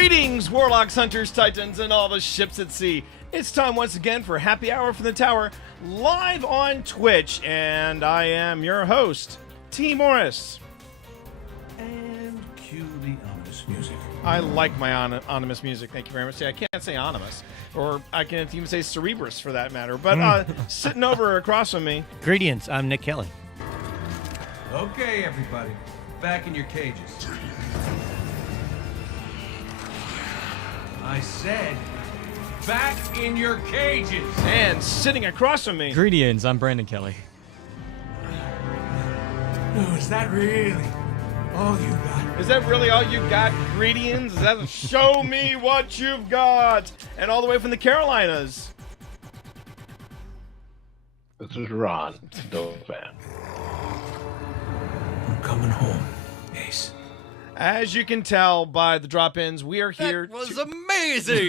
Greetings, warlocks, hunters, titans, and all the ships at sea. It's time once again for Happy Hour from the Tower, live on Twitch, and I am your host, T. Morris. And cue the ominous music. I like my ominous music, thank you very much. See, I can't say ominous, or I can't even say Cerebrus for that matter, but sitting over across from me. Greetings, I'm Nick Kelly. Okay, everybody, back in your cages. I said, back in your cages. And sitting across from me. Greetings, I'm Brandon Kelly. No, is that really all you got? Is that really all you got, Greetings? Is that show me what you've got? And all the way from the Carolinas. This is Ron, no fan. I'm coming home, Ace. As you can tell by the drop-ins, we are here. That was amazing.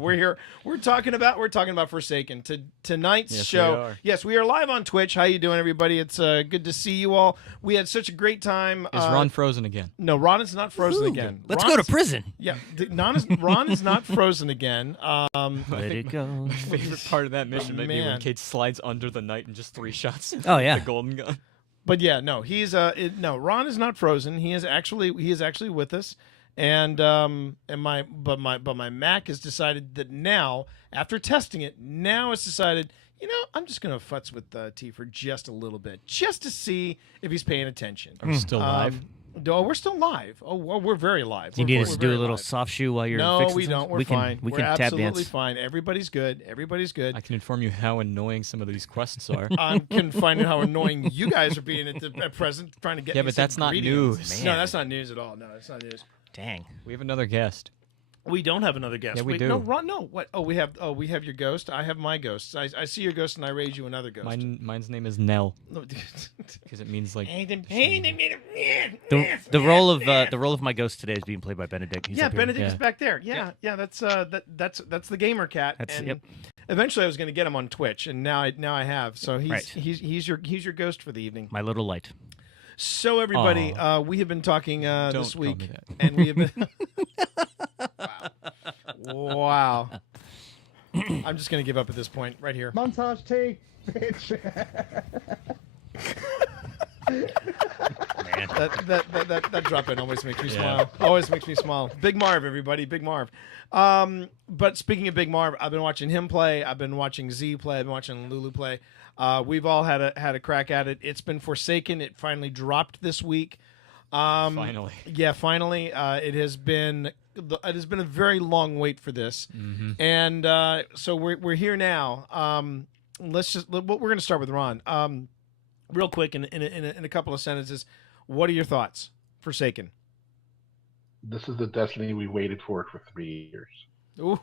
We're here. We're talking about Forsaken. Tonight's Yes, show. we are. Yes, we are live on Twitch. How you doing, everybody? It's good to see you all. We had such a great time. Is Ron frozen again? No, Ron is not frozen again. Let's Ron go to is- prison. Yeah, Ron is not frozen again. Let it go. My favorite part of that mission might be man. when Kate slides under the knight and just 3 shots. Oh, yeah. The golden gun. But yeah, no, he's no, Ron is not frozen. He is actually with us, and my Mac has decided that now, after testing it, it's decided, I'm just gonna futz with T for just a little bit, just to see if he's paying attention. Are we still live? No, we're still live. Oh, well, we're very live. You We're- need us we're to do a very little live. soft shoe while you're No, fixing we things? don't. We're we can, fine. We We're can tap absolutely dance. fine. Everybody's good. Everybody's good. I can inform you how annoying some of these quests are. I'm confining how annoying you guys are being at present, trying to get. Yeah, me but some that's not ingredients. news. No, Man. that's not news at all. No, that's not news. Dang. We have another guest. We don't have another guest. Yeah, we Wait, do. No, Ron, no. What? Oh, we have your ghost. I have my ghost. I see your ghost, and I raise you another ghost. Mine's name is Nell No, because it means like. The role of my ghost today is being played by Benedict. He's yeah, up here. Benedict is Yeah. back there. Yeah. That's the gamer cat. That's- and yep. Eventually, I was going to get him on Twitch, and now I have. So he's Right. he's your ghost for the evening. My little light. So everybody, we have been talking this Don't call week, me that. and we have been. Wow. I'm just gonna give up at this point, right here. Montage T, bitch. Man. That drop in always makes me Yeah. smile. Always makes me smile. Big Marv, everybody, Big Marv. But speaking of Big Marv, I've been watching him play. I've been watching Z play. I've been watching Lulu play. We've all had a crack at it. It's been Forsaken. It finally dropped this week. Finally. Yeah, finally. It has been a very long wait for this, and so we're here now. We're going to start with Ron. Real quick, in a couple of sentences, what are your thoughts? Forsaken. This is the destiny we waited for 3 years. Ooh,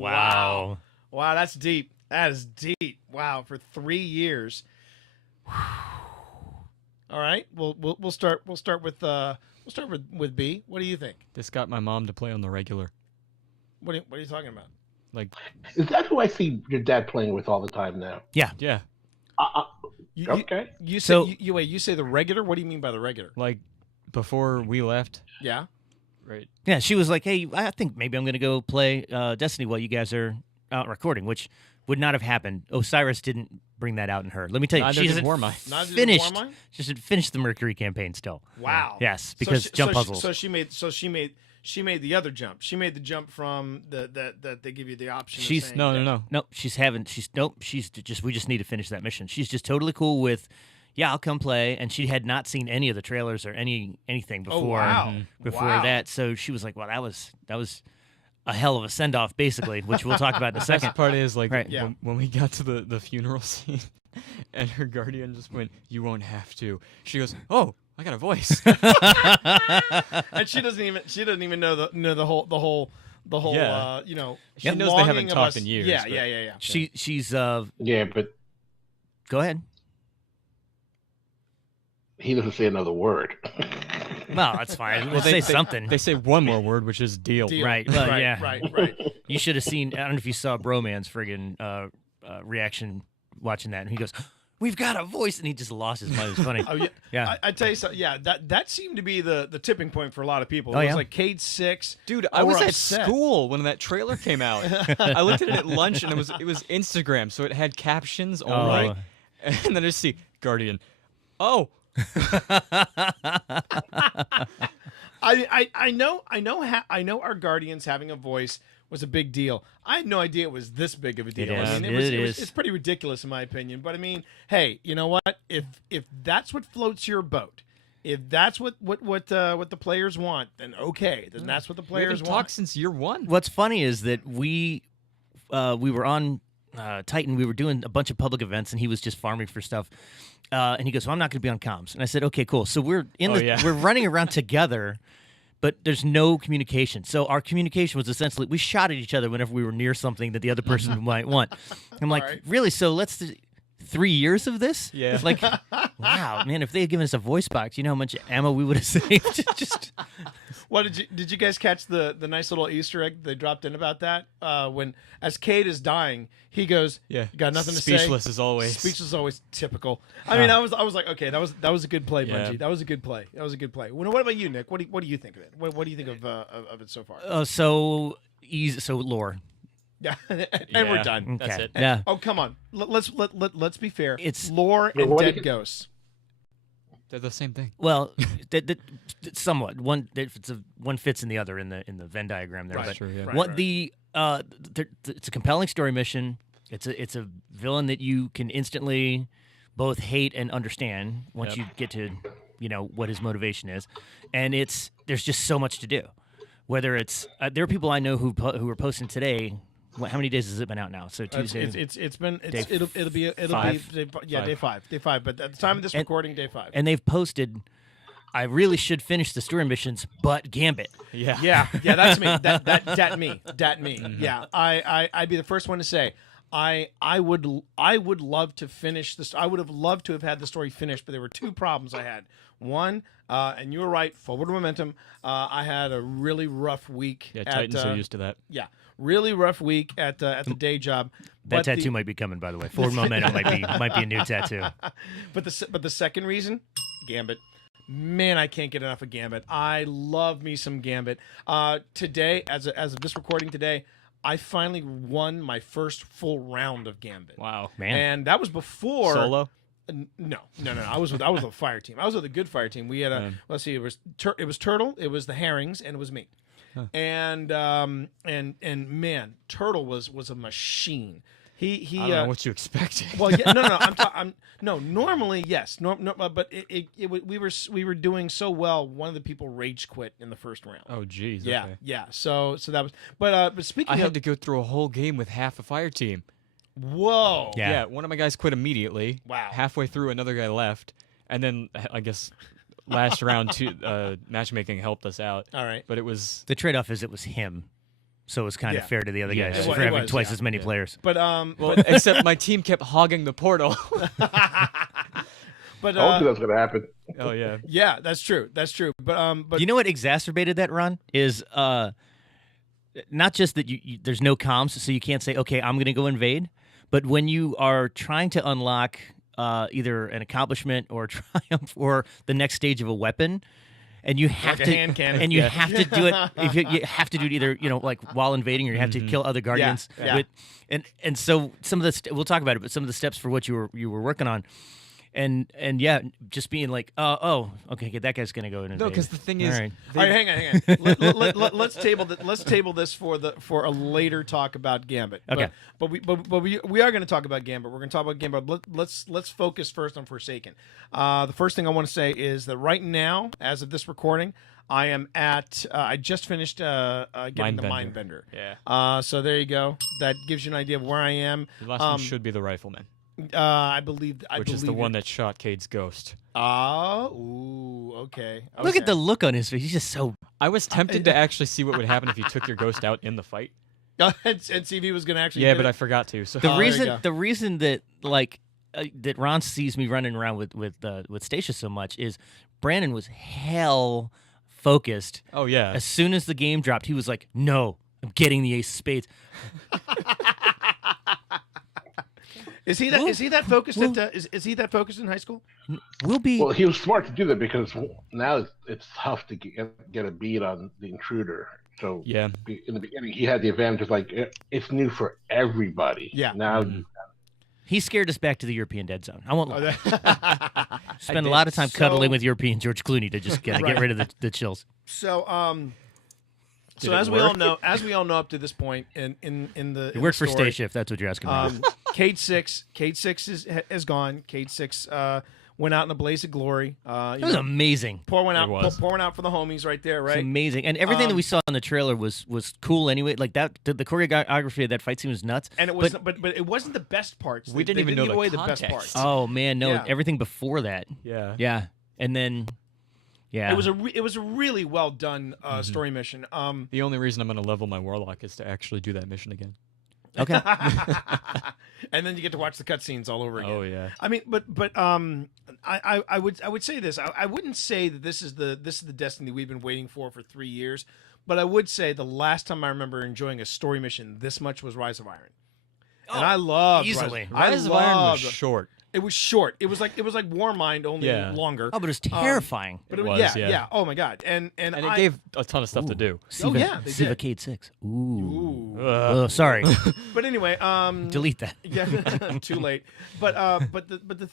Wow. wow, that's deep. That is deep. Wow, for 3 years. All right, we'll start with B. What do you think? This got my mom to play on the regular. What are you talking about? Like, Is that who I see your dad playing with all the time now? yeah, Okay. You say So- wait. You say the regular. What do you mean by the regular? like before we left, Yeah. right? Yeah, she was like, hey, I think maybe I'm going to go play Destiny while you guys are out recording, which would not have happened. Osiris didn't bring that out in her. Let me tell you, Neither she did hasn't Warmind. Neither did finished. Warmind? She hasn't finished the Mercury campaign still. Wow. Yes, because jump puzzles. So she made the other jump. She made the jump from that they give you the option. of She's- saying No, that- no, no. Nope, she's just we just need to finish that mission. She's just totally cool with, yeah, I'll come play, and she had not seen any of the trailers or anything before. Oh wow. Before Wow. that, so she was like, well, that was a hell of a send off, basically, which we'll talk about in a The second. best part is like Right. Yeah. when we got to the funeral scene, and her guardian just went, "You won't have to." She goes, "Oh, I got a voice." And she doesn't even know the whole Yeah. She knows they longing haven't of talked us- in years, Yeah, but- yeah. She's Yeah, but go ahead. he doesn't say another word. Well, that's fine. Well, Let's say something. They say one more word, which is deal. Deal. Right, well, right, yeah. right. You should have seen. I don't know if you saw Broman's friggin' reaction watching that, and he goes, we've got a voice, and he just lost his mind. It was funny. Oh yeah, Yeah. I tell you something. Yeah, that seemed to be the tipping point for a lot of people. It Oh, was yeah? like Cade 6. Dude, Oh, I was we're at upset. school when that trailer came out. I looked at it at lunch, and it was Instagram, so it had captions only. Oh. And then I see Guardian. Oh, I know our Guardians having a voice was a big deal. I had no idea it was this big of a deal. It is. I mean, It is. it's pretty ridiculous in my opinion. But I mean, hey, you know what? If that's what floats your boat, if that's what the players want, then okay, then that's what the we players haven't want. talked since year one. What's funny is that we were on Titan. We were doing a bunch of public events, and he was just farming for stuff. And he goes, "Well, I'm not going to be on comms." And I said, "Okay, cool." So we're we're running around together, but there's no communication. So our communication was essentially we shot at each other whenever we were near something that the other person might want. I'm like, right. really? So let's 3 years of this? Yeah. Like, wow, man! If they had given us a voice box, you know how much ammo we would have saved. Just What did you guys catch the nice little Easter egg they dropped in about that? When as Cade is dying, he goes, Yeah. "You got nothing to say." Speechless as always. Speechless is always typical. I mean, I was like, okay, that was a good play, Yeah. Bungie. That was a good play. That was a good play. What about you, Nick? What do you think of it? What do you think of it so far? so easy. So lore. Yeah, and Yeah. we're done. That's Okay. it. Yeah. Oh come on, let's be fair. It's- lore Yeah, and what do dead you- ghosts. They're the same thing. Well, somewhat one one fits in the other in the Venn diagram there. Right. But Sure, yeah. Right, what right. it's a compelling story mission. It's a villain that you can instantly both hate and understand once Yep. you get to what his motivation is, and there's just so much to do. Whether it's there are people I know who are posting today. How many days has it been out now? So Tuesday. It's been Day it'll be five. day five. But at the time of this recording, day 5. and they've posted. I really should finish the story missions, but Gambit. Yeah. Yeah, that's me. That me. Mm-hmm. Yeah, I'd be the first one to say I would love to finish this. I would have loved to have had the story finished, but there were 2 problems I had. One, and you were right. Forward momentum. I had a really rough week. Yeah, at, Titans are used to that. Yeah, really rough week at the day job. That But tattoo might be coming, by the way. Forward momentum might be a new tattoo. But the second reason, Gambit. Man, I can't get enough of Gambit. I love me some Gambit. Today, as of this recording today, I finally won my first full round of Gambit. Wow. Man. And that was before Solo? No. I was with a fire team. I was with a good fire team. We had let's see, it was Turtle, it was the Herrings, and it was me. And man, Turtle was a machine. He I don't know what you expected. well, yeah, no. Normally, yes, but we were doing so well. One of the people rage quit in the first round. Oh, geez. yeah, okay. yeah. So that was. But speaking I of, had to go through a whole game with half a fire team. whoa, Yeah. Yeah, one of my guys quit immediately. Wow. Halfway through, another guy left, and then I guess last round matchmaking helped us out. all right. But it was The trade-off is it was him, so it was kind Yeah. of fair to the other Yeah. guys It for wa- it having was, twice yeah. as many players. But well, except my team kept hogging the portal. but I told you that's gonna happen. Oh yeah. yeah, that's true. But You know what exacerbated that run is not just that there's no comms, so you can't say, okay, I'm going to go invade, but when you are trying to unlock either an accomplishment or a triumph or the next stage of a weapon, and you have Like a to hand cannon. and you Yeah. have to do it. If you have to do it either like while invading, or you have to kill other guardians. yeah. And so some of the we'll talk about it, but some of the steps for what you were working on. And yeah, just being like, okay, that guy's gonna go in and No, invade. because the thing All is, right. all right, hang on. Let's table this for a later talk about Gambit. Okay. But we are going to talk about Gambit. We're going to talk about Gambit. But let's focus first on Forsaken. The first thing I want to say is that right now, as of this recording, I am at. I just finished getting the Mindbender. Mindbender. Yeah. So there you go. That gives you an idea of where I am. The last one should be the Rifleman, I believe. which is the one that shot Cade's ghost. Ooh, okay. Look at the look on his face. He's just so. I was tempted to actually see what would happen if you took your ghost out in the fight. and see if he was going to actually. Yeah, hit but it. I forgot to. So The there you reason go. the reason that that Ron sees me running around with Stacia so much is Brandon was hell focused. oh yeah, As soon as the game dropped, he was like, "No, I'm getting the ace of spades." Is he that? Is he that focused? Is he that focused in high school? We'll be. Well, he was smart to do that because now it's tough to get a beat on the intruder. So Yeah. in the beginning, he had the advantage. Like it's new for everybody. Yeah. Now. He scared us back to the European Dead Zone. I won't lie. Spend a did. lot of time So- cuddling with European George Clooney to just get rid of the chills. So, Did as it we all work? know, up to this point in the It worked for story, Stay Shift. That's what you're asking. Right? Cade Six is gone. Cade Six went out in a blaze of glory. It was amazing. Pour one out. It was. Pour one out for the homies right there. It's Right. amazing, and everything that we saw in the trailer was cool. Anyway, like that, the choreography of that fight scene was nuts. And it was, but it wasn't the best parts. We didn't They even know give the away context. the best parts. Oh man, no, Yeah. everything before that. Yeah. Yeah, and then, yeah, It was a really well done story mission. The only reason I'm going to level my warlock is to actually do that mission again. okay. And then you get to watch the cutscenes all over again. Oh yeah. I mean, but I would say this. I wouldn't say that this is the Destiny we've been waiting for 3 years, but I would say the last time I remember enjoying a story mission this much was Rise of Iron. And I loved easily. Rise of Iron was loved- short. It was short. It was like Warmind, only Yeah. longer. Oh, but it was terrifying. But It it was, was, yeah, yeah. Oh my god. And And it I- gave a ton of stuff to do. Oh, yeah, they Siva did. Cade 6. Ooh. Ooh. Oh, sorry. But anyway, Delete that. Yeah, too late. But the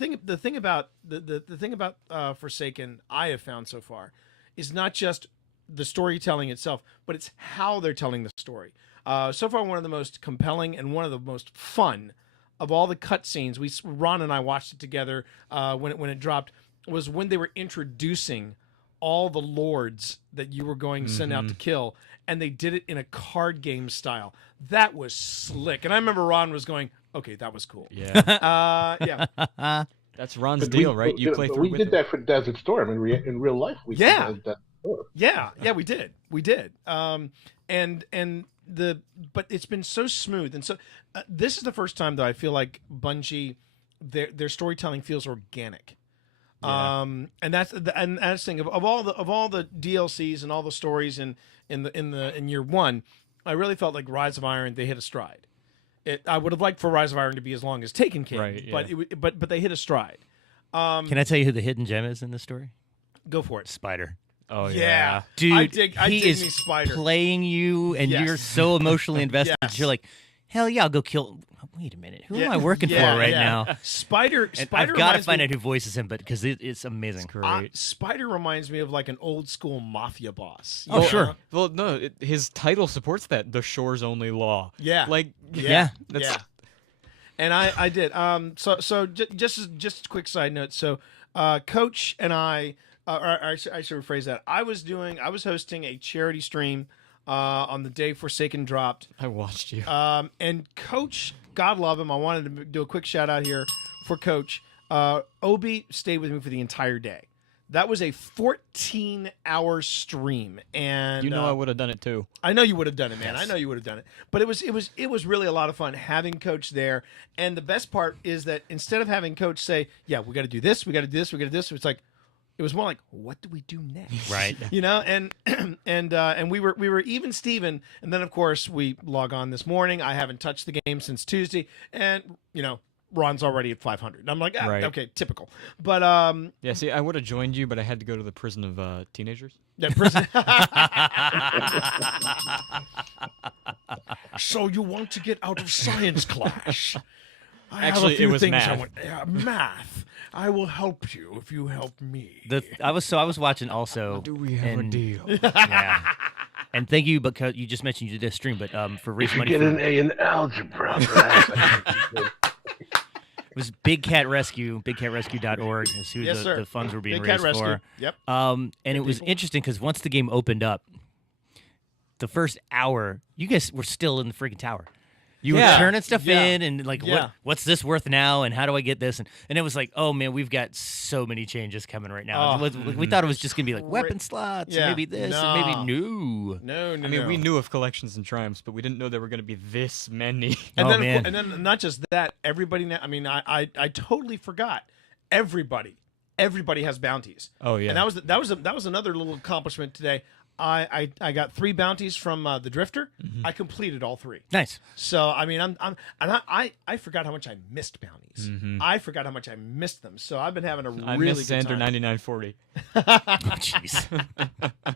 thing about Forsaken I have found so far is not just the storytelling itself, but it's how they're telling the story. So far, one of the most compelling and one of the most fun of all the cutscenes. Ron and I watched it together when it dropped. Was when they were introducing all the lords that you were going to send out to kill, and they did it in a card game style. That was slick, and I remember Ron was going, "Okay, that was cool." Yeah. Yeah, That's Ron's But deal, right? You play but through we with did him. that for Desert Storm in real life. We Yeah. did that before. yeah, we did. But it's been so smooth, and so this is the first time that I feel like Bungie, their storytelling feels organic. Yeah. And that's the thing of all the DLCs and all the stories in year one, I really felt like Rise of Iron, they hit a stride. I would have liked for Rise of Iron to be as long as Taken King, Right, yeah. but they hit a stride. Can I tell you who the hidden gem is in this story? Go for it. Spider. Oh Yeah. Dude, I dig he me is Spider. playing you, and Yes. you're so emotionally invested. Yes. You're like, hell yeah, I'll go kill. Wait a minute, who am I working Yeah, for right yeah. now? Spider. And Spider I've got to reminds find me- out who voices him, but because it's amazing. Great. Spider reminds me of like an old school mafia boss. Oh, You sure. know? Well, no, his title supports that. The Shore's Only Law. Yeah. Like, Yeah. that's, Yeah. And I did. So just a quick side note. So, Coach and I should rephrase that. I was hosting a charity stream on the day Forsaken dropped. I watched you. And Coach, God love him. I wanted to do a quick shout out here for Coach. Obi stayed with me for the entire day. That was a 14-hour stream, and you know I would have done it too. I know you would have done it, man. Yes. I know you would have done it. But it was really a lot of fun having Coach there. And the best part is that instead of having Coach say, "Yeah, we got to do this, we got to do this, we got to do this," it's like it was more like, "What do we do next?" Right. You know, and we were even Steven, and then of course we log on this morning. I haven't touched the game since Tuesday, and you know, Ron's already at 500. And I'm like, Right. okay, typical. But Yeah, see, I would have joined you, but I had to go to the prison of teenagers. that person. So you want to get out of science class? I have Actually, a few it was things math. I want. Yeah, math. I will help you if you help me. I was watching also. Do we have a and- deal? Yeah. And thank you, because you just mentioned you did a stream, but for If raise you money get for, an A in algebra, right? it was Big Cat Rescue, bigcatrescue.org is who Yes, sir. the funds were being Big Cat raised Rescue. for. Yep. And it was interesting because once the game opened up, the first hour, you guys were still in the freaking tower. You were Yeah. turning stuff Yeah. in and like, Yeah. what's this worth now? And how do I get this? And it was like, oh man, we've got so many changes coming right now. Oh. We thought it was just gonna be like weapon slots, Yeah. and maybe this, and maybe No. no. No. I mean, we knew of collections and triumphs, but we didn't know there were going to be this many. And Oh, then, man. and then not just that, everybody. I mean, I totally forgot. Everybody has bounties. Oh yeah. And that was another little accomplishment today. I got 3 bounties from the Drifter. I completed all 3. Nice. So I mean, I forgot how much I missed bounties. I forgot how much I missed them. So I've been having a I really missed good Xander time. 9940. Oh, jeez.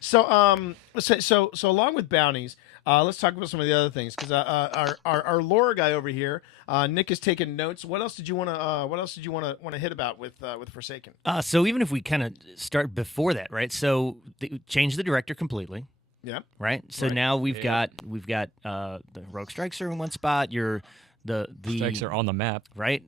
So along with bounties, let's talk about some of the other things because our lore guy over here, Nick, is taking notes. What else did you want to hit about with Forsaken? So even if we kind of start before that, right? So change the director completely. Yeah. Right. So Right. now we've got the Rogue Strikes are in one spot. The Strikes are on the map. right.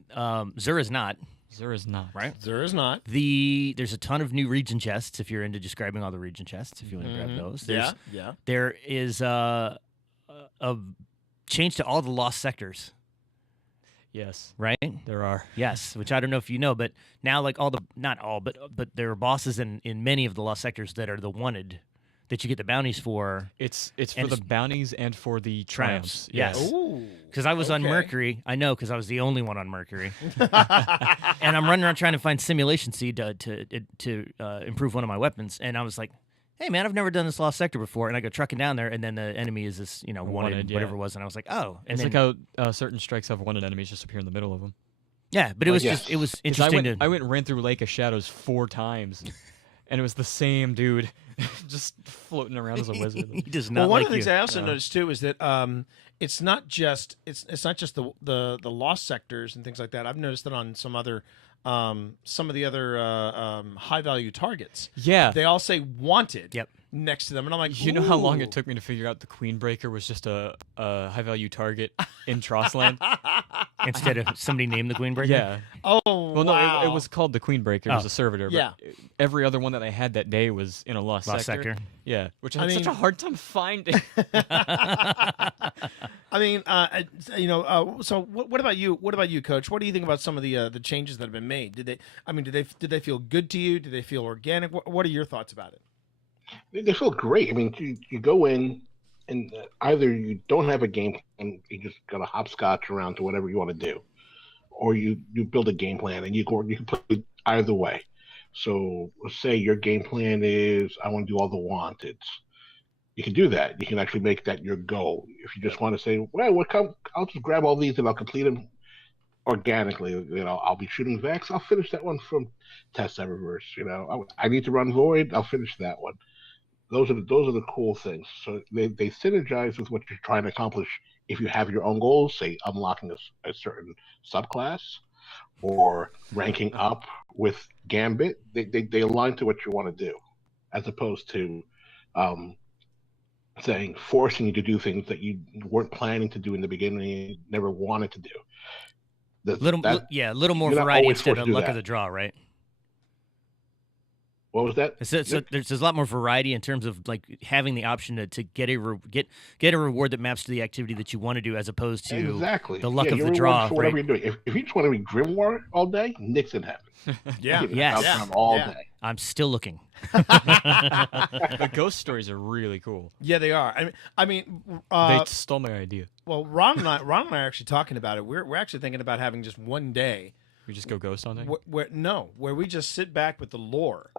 Zur is not. Zur is not. Right. There is not. There's a ton of new region chests if you're into just grabbing all the region chests if you want to grab those. Yeah. There is a change to all the lost sectors, Yes, right? there are. Yes, which I don't know if you know, but now like not all, but there are bosses in many of the lost sectors that are the wanted that you get the bounties for. It's for And the it's- bounties and for the Triumphs, triumphs. yes. Ooh. Because I was on Okay. Mercury. I know because I was the only one on Mercury. And I'm running around trying to find simulation seed to improve one of my weapons. And I was like, hey, man, I've never done this lost sector before. And I go trucking down there, and then the enemy is this, wanted, Wanted, whatever yeah. it was. And I was like, oh. And It's then, like how certain strikes have wanted enemies just appear in the middle of them. yeah, but it was yes. just, it was 'Cause interesting I went and ran through Lake of Shadows 4 times, and it was the same dude just floating around as a wizard. He does not Well, one like of the things you. I also noticed too is that it's not just the lost sectors and things like that. I've noticed that on some of the other high value targets, Yeah. they all say wanted Yep. next to them, and I'm like, You know how long ooh. it took me to figure out the Queen Breaker was just a high value target in Trossland? Instead of somebody named the Queen Breaker? Yeah. Oh, Well, no, wow. it was called the Queen Breaker. It was Oh. a servitor. Yeah. But every other one that I had that day was in a lost sector. Yeah, which I had such mean- a hard time finding. I mean, so what about you? What about you, Coach? What do you think about some of the changes that have been made? Did they feel good to you? Did they feel organic? What are your thoughts about it? They feel great. I mean, you go in and either you don't have a game and you just got to hopscotch around to whatever you want to do, or you build a game plan and you can play either way. So let's say your game plan is I want to do all the wanteds. You can do that. You can actually make that your goal. If you just want to say, well, I'll just grab all these and I'll complete them organically. I'll be shooting Vex. I'll finish that one from Test Eververse. I need to run Void. I'll finish that one. Those are the cool things. So they synergize with what you're trying to accomplish. If you have your own goals, say unlocking a certain subclass or ranking up with Gambit, they align to what you want to do, as opposed to saying forcing you to do things that you weren't planning to do in the beginning and never wanted to do. A little more you're not variety always instead forced of to do luck that. of the draw, right? What was that? So Nick? there's a lot more variety in terms of like having the option to get a reward that maps to the activity that you want to do, as opposed to Exactly. the luck of your the rewards draw. for whatever Right? you're doing. If you just want to be Grimoire all day, Nick's in heaven. Yeah, You can Yes. outrun him all Yeah. day. I'm still looking. The ghost stories are really cool. yeah, they are. They stole my idea. Well, Ron and I are actually talking about it. We're actually thinking about having just one day We just go ghost on it. where we just sit back with the lore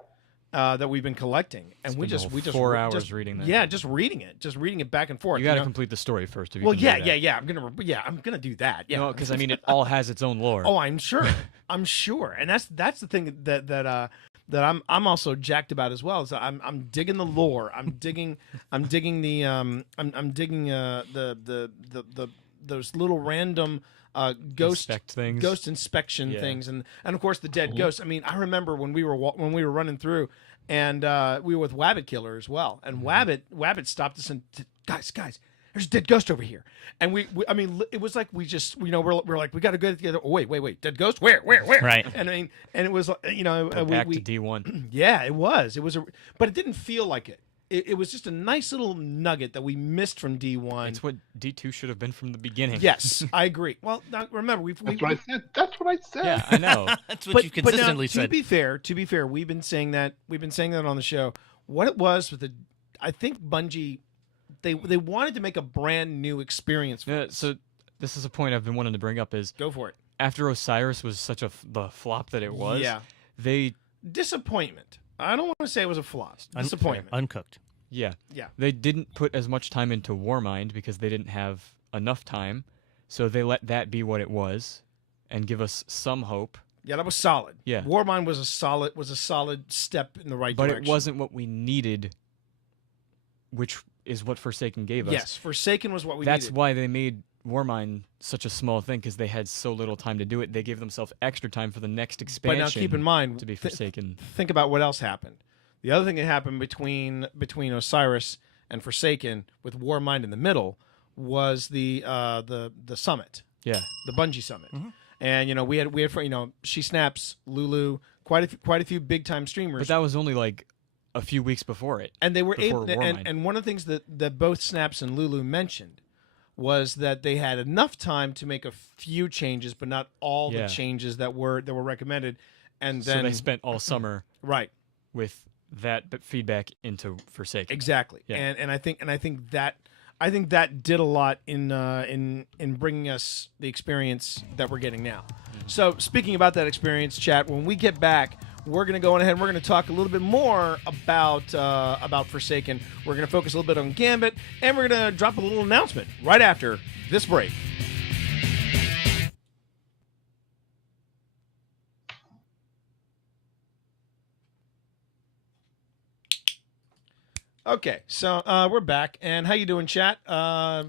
that we've been collecting, and we Spend the just whole 4 re- hours just- reading that. Yeah, just reading it back and forth. You got to know? complete the story first. If you Well, can do yeah, that. yeah. I'm gonna do that. Yeah, Because I mean, it all has its own lore. Oh, I'm sure. I'm sure, and that's the thing that I'm also jacked about as well. Is I'm digging the lore. I'm digging those little random ghost Inspect things. ghost inspection Yeah. things, and of course the dead ghosts. I mean, I remember when we were running through, and we were with Wabbit Killer as well, and Wabbit stopped us and guys. There's a dead ghost over here, and I mean, it was like we just, we're like, we got to go together. Oh, wait, dead ghost, where? Right. And I mean, and it was, Go back to D1. yeah, it was, but it didn't feel like it. It was just a nice little nugget that we missed from D1. It's what D2 should have been from the beginning. Yes, I agree. Well, now, remember, That's what I said. That's what I said. Yeah, I know. That's what you've consistently to said. be fair, we've been saying that on the show. What it was with I think Bungie, they wanted to make a brand new experience for Yeah, us. so this is a point I've been wanting to bring up is Go for it. after Osiris was such the flop that it was, Yeah. they Disappointment. I don't want to say it was a flop. Disappointment. Uncooked. Yeah. Yeah. They didn't put as much time into Warmind because they didn't have enough time, so they let that be what it was, and give us some hope. Yeah, that was solid. Yeah. Warmind was a solid step in the right But direction. it wasn't what we needed, which is what Forsaken gave us. Yes, Forsaken was what we That's needed. why they made Warmind such a small thing, because they had so little time to do it. They gave themselves extra time for the next But expansion. now keep in mind to be Forsaken. Think about what else happened. The other thing that happened between Osiris and Forsaken, with Warmind in the middle, was the summit, Yeah. the Bungie summit. And we had She Snaps, Lulu, quite a few big time streamers. But that was only like a few weeks before it. And they were before able, Warmind. and one of the things that both Snaps and Lulu mentioned was that they had enough time to make a few changes, but not all the Yeah. changes that were recommended. And then So they spent all summer right, with that feedback into Forsaken. exactly. Yeah. And I think that did a lot in bringing us the experience that we're getting now. So speaking about that experience, chat, when we get back, we're going to go on ahead and we're going to talk a little bit more about Forsaken. We're going to focus a little bit on Gambit, and we're going to drop a little announcement right after this break. Okay, so we're back, and how you doing, chat?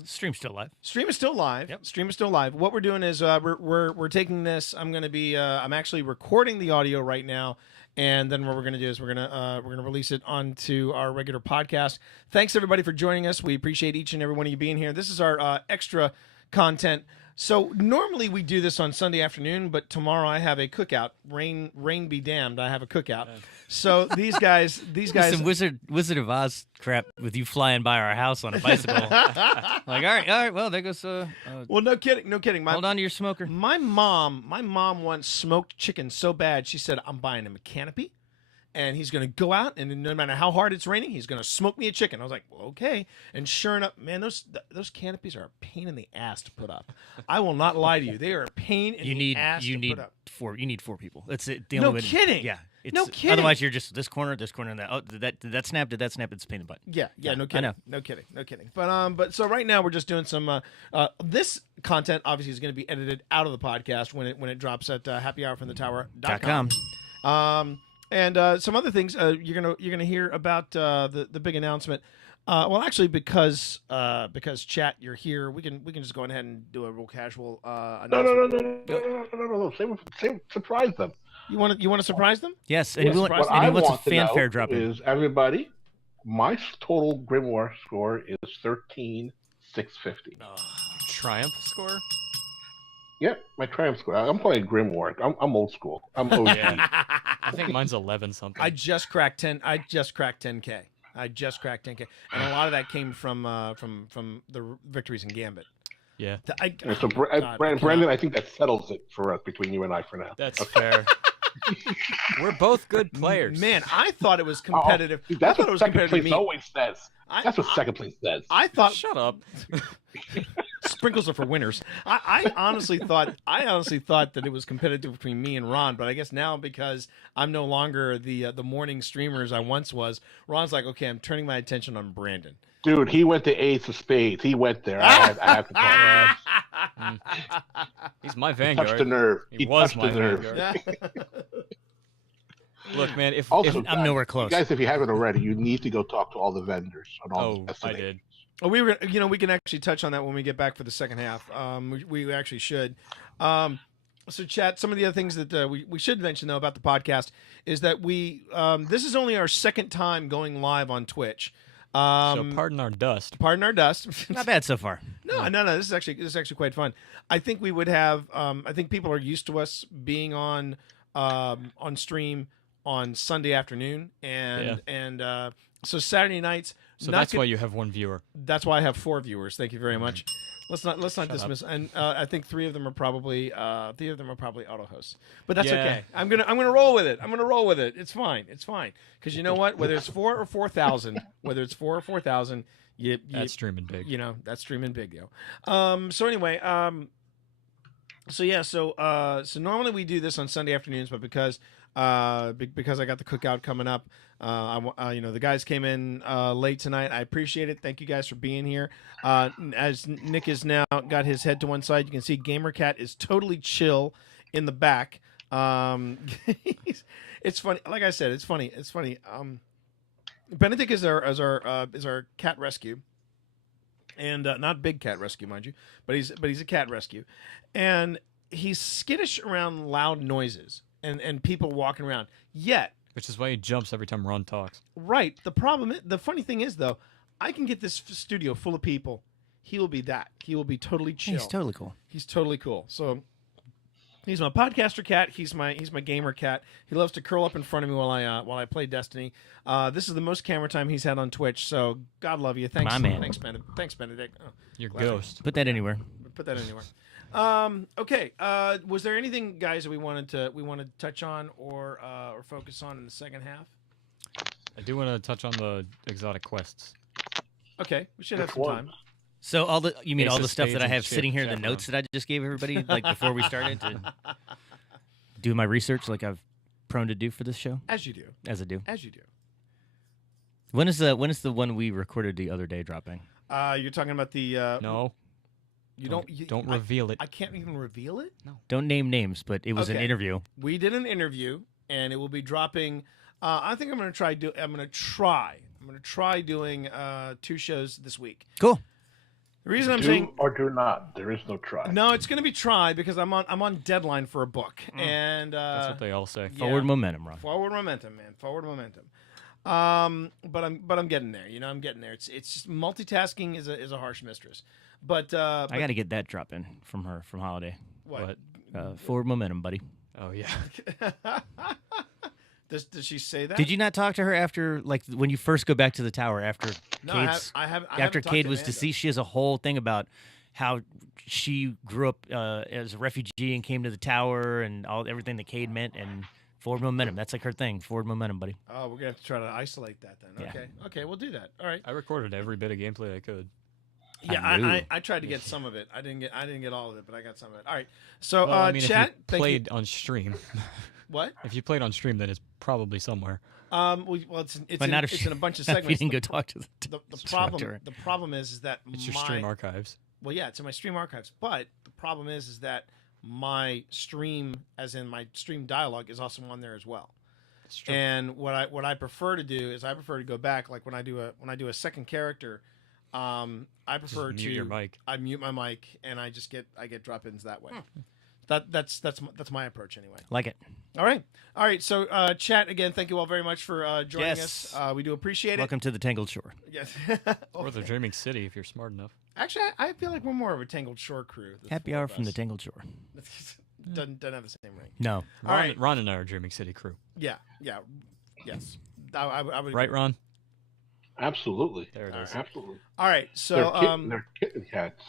Stream's still live. Stream is still live. Yep. Stream is still live. What we're doing is we're taking this. I'm actually recording the audio right now, and then what we're gonna do is we're gonna release it onto our regular podcast. Thanks everybody for joining us. We appreciate each and every one of you being here. This is our extra content. So normally we do this on Sunday afternoon, but tomorrow I have a cookout. Rain be damned, I have a cookout. So these guys, Some Wizard of Oz crap with you flying by our house on a bicycle. Like, all right. Well, there goes. Well, no kidding. Hold on to your smoker. My mom once smoked chicken so bad she said, "I'm buying him a canopy, and he's going to go out, and no matter how hard it's raining, he's going to smoke me a chicken." I was like, well, okay. And sure enough, man, those canopies are a pain in the ass to put up. I will not lie to you; they are a pain in the ass to put up. You need 4 people. That's it. No kidding. Yeah. No kidding. Otherwise, you're just this corner, and that. Oh, did that snap? Did that snap? It's a pain in the butt. Yeah, no kidding. I know. No kidding. But so right now we're just doing some. This content obviously is going to be edited out of the podcast when it drops at happyhourfromthetower.com. And some other things you're gonna hear about the big announcement. Well, actually, because chat, you're here, we can just go ahead and do a real casual announcement. No. Surprise them. You want to surprise them? Yes, and Yes, he wants what a want to fanfare know drop in. is everybody. My total Grimoire score is 13,650. Triumph score? Yep, my Triumph score. I'm playing Grimoire. I'm old school. I'm OG. I think mine's 11 something. I just cracked 10. I just cracked 10K. And a lot of that came from the victories in Gambit. Yeah. So Brandon, I think that settles it for us between you and I for now. That's fair. We're both good players. Man, I thought it was competitive. Oh, that's I thought what it was second competitive. place always says. That's what second place says. I thought Shut up. sprinkles are for winners. I honestly thought that it was competitive between me and Ron, but I guess now because I'm no longer the morning streamer as I once was, Ron's like, okay, I'm turning my attention on Brandon. Dude, he went to Ace of Spades. He went there. I had to tell him. He's my Touched vanguard. the nerve. He was touched my the nerve. vanguard. Look, man, if Also, I'm nowhere close. guys, if you haven't already, you need to go talk to all the vendors on all the I destinations. did. Oh, we can actually touch on that when we get back for the second half. We actually should. So, chat. Some of the other things that we should mention though about the podcast is that this is only our second time going live on Twitch. So pardon our dust. Pardon our dust. Not bad so far. No. This is actually quite fun. I think we would have. I think people are used to us being on stream on Sunday afternoon, and so Saturday nights. So that's why you have one viewer. That's why I have 4 viewers. Thank you very much. Let's not dismiss. And I think 3 of them are probably auto hosts. But that's okay. I'm gonna roll with it. It's fine. Because you know what? Whether it's 4 or 4,000, That's streaming big. You know, that's streaming big, yo. So anyway, so normally we do this on Sunday afternoons, but because because I got the cookout coming up. The guys came in late tonight. I appreciate it. Thank you guys for being here. As Nick has now got his head to one side, you can see GamerCat is totally chill in the back. It's funny. Like I said, it's funny. It's funny. Benedict is our cat rescue, and not big cat rescue, mind you, but he's a cat rescue, and he's skittish around loud noises and people walking around. Yet, Which is why he jumps every time Ron talks. right, the funny thing is though, I can get this studio full of people. He will be that. He will be totally chill. He's totally cool. He's totally cool. So he's my podcaster cat. He's my gamer cat. He loves to curl up in front of me while I play Destiny. This is the most camera time he's had on Twitch. So God love you. Thanks, My man. Thanks, Benedict. Oh, Your glad- ghost. Put that anywhere. Put that anywhere. Okay. Was there anything, guys, that we wanted to touch on or focus on in the second half? I do want to touch on the exotic quests. Okay, we should have Which some one? time. So all the you mean Ace all of the stuff Spades that I and have sitting here in the Chevron. notes that I just gave everybody, like before we started to do my research, like I've prone to do for this show, As you do. as I do. As you do. When is the one we recorded the other day dropping? You're talking about the No, you don't I, reveal it. I can't even reveal it. Don't name names, but it was an Okay. interview. We did an interview, and it will be dropping. I think I'm going to try doing 2 shows this week. Cool. The reason I'm Do saying or do not. There is no try. no, it's going to be try because I'm on deadline for a book, and That's what they all say. yeah. Forward momentum, Ron. Forward momentum, man. Forward momentum. But I'm getting there. You know, I'm getting there. It's just multitasking is a harsh mistress. But I got to get that drop in from her from Holiday. what? Forward momentum, buddy. Oh yeah. Does she say that? Did you not talk to her after, like, when you first go back to the tower after No, Cade's, I haven't after talked Cade to was Amanda. deceased? She has a whole thing about how she grew up as a refugee and came to the tower and everything that Cade meant and forward momentum. That's like her thing. Forward momentum, buddy. Oh, we're gonna have to try to isolate that then. Yeah. Okay, we'll do that. All right. I recorded every bit of gameplay I could. Yeah, I knew. I tried to get some of it. I didn't get all of it, but I got some of it. All right. So Well, I mean, chat. if you Thank played on stream, you. What? if you played on stream, then it's probably somewhere. Well, it's But not if it's she- in a bunch of if you segments. didn't go talk to the talk to her. problem is that It's your stream archives. well, yeah, it's in my stream archives. But the problem is that my stream, as in my stream dialogue, is also on there as well. It's true. And what I prefer to do is I prefer to go back, like when I do a second character, I prefer Just to mute your mic. I mute my mic and I get drop-ins that way. That's my approach anyway. Like it. All right. So chat again. Thank you all very much for joining Yes. us. We do appreciate Welcome to the Tangled Shore. it. Yes. Or the Dreaming City if you're smart enough. Actually, I feel like we're more of a Tangled Shore crew. the Happy 4 hour of from the us. Tangled Shore. doesn't have the same ring. No. All Ron, right. Ron and I are Dreaming City crew. Yeah. Yes. I would Right, agree. Ron? Absolutely. There it is. Absolutely. All right. They're, So they're kitten cats.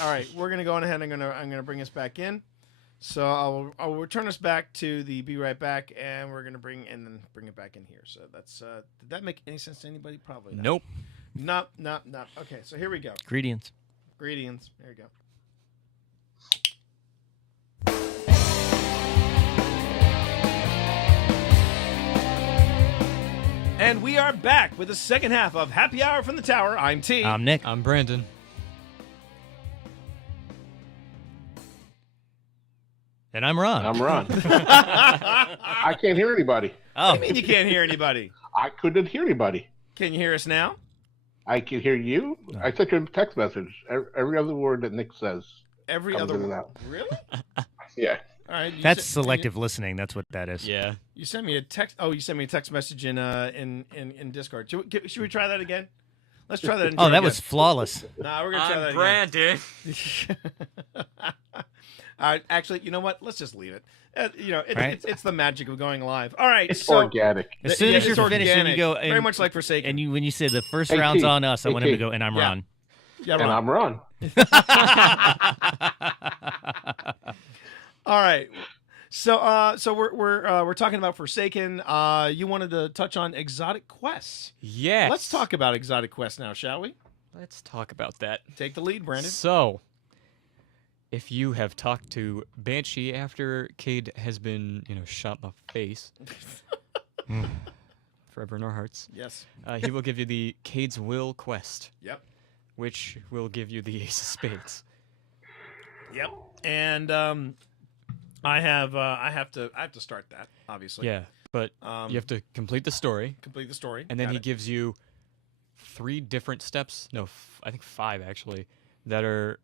all right, we're gonna go on ahead. I'm gonna bring us back in. So I'll return us back to the be right back, and we're gonna bring it back in here. So that's did that make any sense to anybody? Probably not. Nope. No. Okay, so here we go. Ingredients. Ingredients. There you go. And we are back with the second half of Happy Hour from the Tower. I'm T. I'm Nick. I'm Brandon. And I'm Ron. I'm Ron. I can't hear anybody. Oh, I mean, you can't hear anybody. I couldn't hear anybody. Can you hear us now? I can hear you. I sent you a text message. Every other word that Nick says. Every Comes other in and one. out. Really? Yeah. All right. you that's sent- selective listening. That's what that is. Yeah. You sent me a text. Oh, you sent me a text message in Discord. Should we try that again? Let's try that. Oh, that was flawless. Nah, we're gonna try that again. Brandon. All right, actually, you know what? Let's just leave it. Right. It's the magic of going live. All right, It's so organic. As soon as it's you're finished and you organic. go, very much like Forsaken. and when you say the first Hey, round's T. on us, I Hey, want him to T. go, and I'm Yeah. Ron. yeah, And Ron. I'm Ron. All right. So we're talking about Forsaken. You wanted to touch on exotic quests. Yes. Let's talk about exotic quests now, shall we? Let's talk about that. Take the lead, Brandon. So, if you have talked to Banshee after Cade has been, shot in the face, forever in our hearts, Yes. he will give you the Cade's Will quest, Yep. which will give you the Ace of Spades. Yep. And I have to start that, obviously. Yeah, but you have to complete the story, Complete the story. and then Got he it. gives you 3 different steps. No, I think 5 actually, that are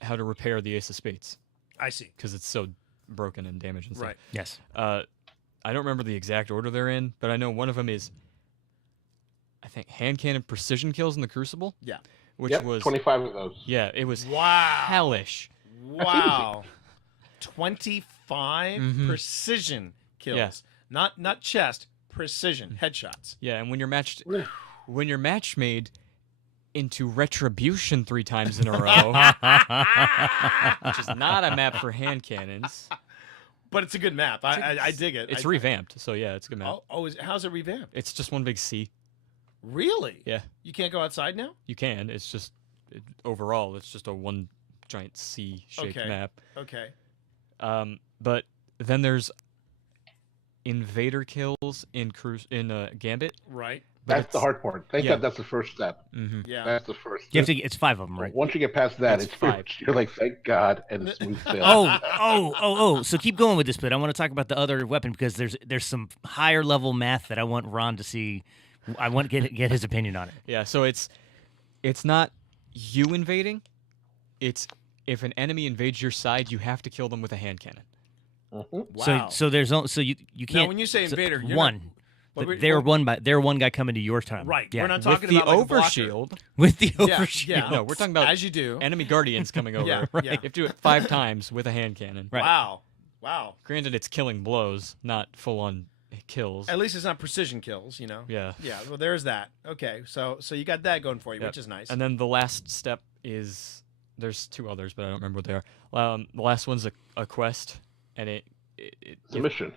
how to repair the Ace of Spades I see. because it's so broken and damaged and stuff. Right. Yes. I don't remember the exact order they're in, but I know one of them is, I think, hand cannon precision kills in the Crucible. Yeah. Which Yep, was 25 of those. Yeah, it was Wow. hellish. Wow. 25 Mhm. precision kills. Yeah. Not chest, precision headshots. Yeah, and when you're match made into Retribution 3 times in a row, which is not a map for hand cannons. But it's a good map. I dig it. It's I- revamped, so yeah, it's a good map. How's it revamped? It's just one big C. Really? Yeah, You can't go outside now? you can. It's just overall, it's just a one giant C-shaped Okay. map. Okay. But then there's invader kills in Gambit. Right. But That's the hard part. Thank yeah. God that's the first step. Mm-hmm. Yeah. That's the first. You have to. It's 5 of them, right? Once you get past that, It's it's 5. you're like, thank God, and it's smooth sailing. Oh. So keep going with this bit. I want to talk about the other weapon because there's some higher level math that I want Ron to see. I want to get his opinion on it. Yeah, so it's not you invading. It's if an enemy invades your side, you have to kill them with a hand cannon. Mhm. Wow. So there's so you can't. when you say so invader, you're one. What we- They're what- one guy coming to your time. Right. Yeah. We're not With talking the about like a blocker. overshield, with the Yeah, overshield. yeah. no, we're talking about As you do. enemy guardians coming over. Yeah, Right. yeah. You have to do it 5 times with a hand cannon. Right. Wow. Granted, it's killing blows, not full-on kills. At least it's not precision kills, Yeah. Yeah, well there's that. Okay. So you got that going for you, Yep. which is nice. And then the last step is there's 2 others, but I don't remember what they are. The last one's a quest, and It's a mission.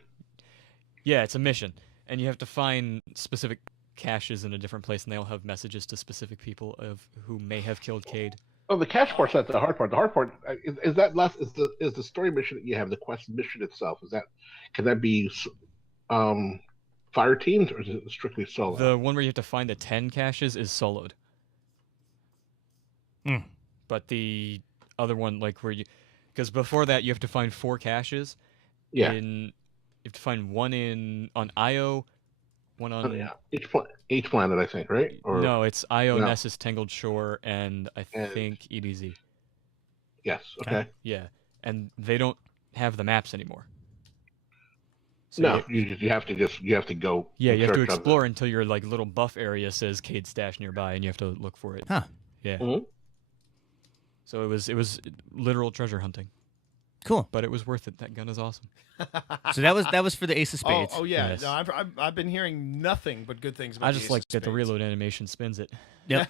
yeah, it's a mission, and you have to find specific caches in a different place, and they'll have messages to specific people of who may have killed Cade. Oh, the cash part's not the hard part. The hard part is that is the story mission that you have, the quest mission itself. Can that be fire teams or is it strictly solo? The one where you have to find the 10 caches is soloed. Hmm. But the other one, like because before that you have to find 4 caches. yeah. You have to find one on Io, one on. Yeah. Each planet, I think, right? Or No, it's Io, No. Nessus, Tangled Shore, and I And- think EDZ. yes. Okay. Yeah, and they don't have the maps anymore. So No, you have to go. Yeah, and you have to search on explore until your little buff area says Cade Stash nearby, and you have to look for it. Huh. Yeah. Mhm. So it was literal treasure hunting, Cool. but it was worth it. That gun is awesome. So that was for the Ace of Spades. Oh yeah. Yes. No, I've been hearing nothing but good things about I the just Ace like of that the Spades. reload animation spins it Yep.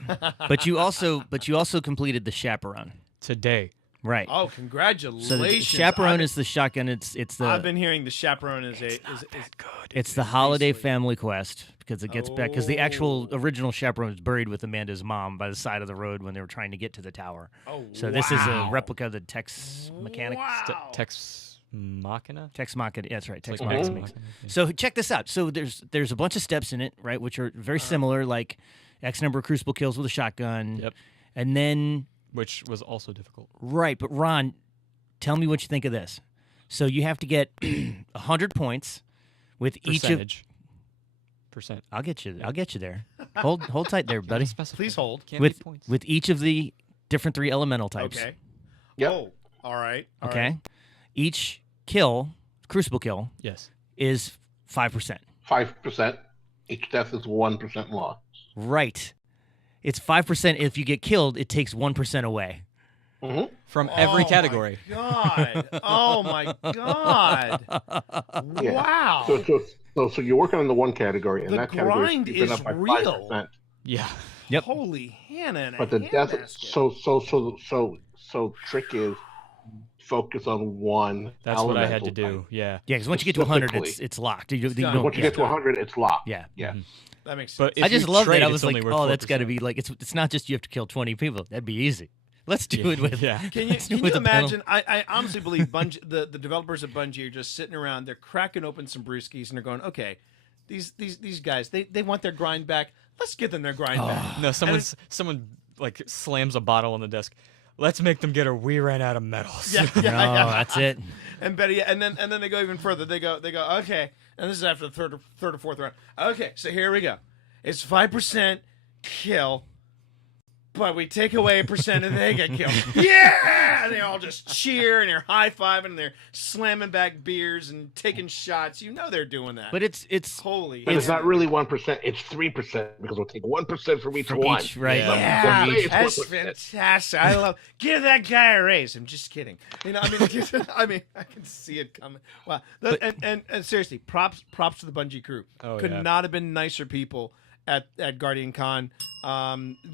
But you also completed the chaperone. today. Right. Oh, congratulations! So the chaperone is the shotgun. It's I've the been hearing the chaperone is Good. it's the holiday Basically. family quest because it gets back because the actual original chaperone was buried with Amanda's mom by the side of the road when they were trying to get to the tower. Oh, So this is a wow. replica of the Tex Mechanic. Wow. Tex Machina. Tex Machina. That's right. Tex Like Machina. Tex Machina, yeah. So check this out. So there's a bunch of steps in it, right, which are very similar, like X number of crucible kills with a shotgun. Yep. And then Which was also difficult. right, but Ron, tell me what you think of this. So you have to get 100 points with each of. Percentage. Percent. I'll get you there. Hold tight there, buddy. Please hold. Can't be With points. with each of the different 3 elemental types. Okay. Yep. Oh, all right. all Okay. right. Each kill, crucible kill, Yes. is 5%. 5%. Each death is 1% loss. Right. It's 5%. If you get killed, it takes 1% away. Mm-hmm. From every Oh, category. My God. Oh my God. Yeah. Wow. So you're working on the one category, and The that category grind creeping is up by real. 5%. Yeah. Yep. Holy Hannah and a But the death. handbasket. So trick is focus on one. That's what I had to elemental do. Yeah. Yeah, because once you get to 100, Specifically. it's locked. You done. don't- Once you yeah. get to 100, it's locked. Yeah. Yeah. That makes sense. But if I just you love trade, that. I it's was like, only worth oh, that's got to 4%. be like it's not just you have to kill 20 people. That'd be easy. Let's do it with Can let's do you it with a panel. imagine? I honestly believe the developers of Bungie are just sitting around. They're cracking open some brewskis and they're going, okay, these guys they want their grind back. Let's give them their grind back. No, someone like slams a bottle on the desk. Let's make them get we ran out of medals. Yeah, No, that's it. And Betty, and then they go even further. They go, okay, and this is after the third or fourth round. Okay, so here we go. It's 5% kill, but we take away 1% and they get killed. Yeah! And they all just cheer and they're high fiving and they're slamming back beers and taking shots. You know they're doing that. But it's holy. But it's not really 1%. It's 3% because we'll take 1% from each one. right. Yeah, It's that's 1%. fantastic. I love. Give that guy a raise. I'm just kidding. You know, I mean, I can see it coming. Wow. And seriously, props to the Bungie crew. Oh, Could yeah. not have been nicer people at Guardian Con.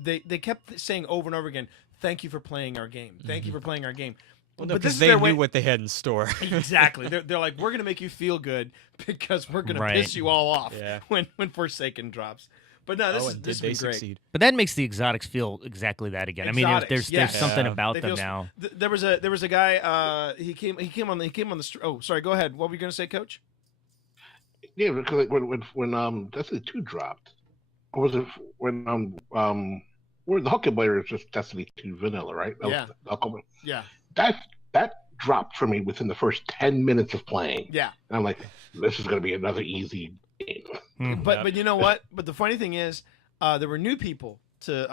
They kept saying over and over again, "Thank you for playing our game. Thank you for playing our game." Well, but this because is they their knew way. what they had in store. Exactly. They're like, we're gonna make you feel good because we're gonna Right. piss you all off Yeah. when Forsaken drops. But no, this Oh, is and this did has they been great. succeed? But that makes the exotics feel exactly that again. I mean, Exotics, there's yes. something Yeah. about They them feel- now. There was a guy. He came on the. Oh, sorry. Go ahead. What were you gonna say, Coach? Yeah, because when Destiny 2 dropped, or was it when where the Huckleberry is just Destiny 2 vanilla, right? That was Yeah. the Huckleberry. Yeah. That dropped for me within the first 10 minutes of playing. Yeah. And I'm like, this is going to be another easy game. But you know what? But the funny thing is, there were new people to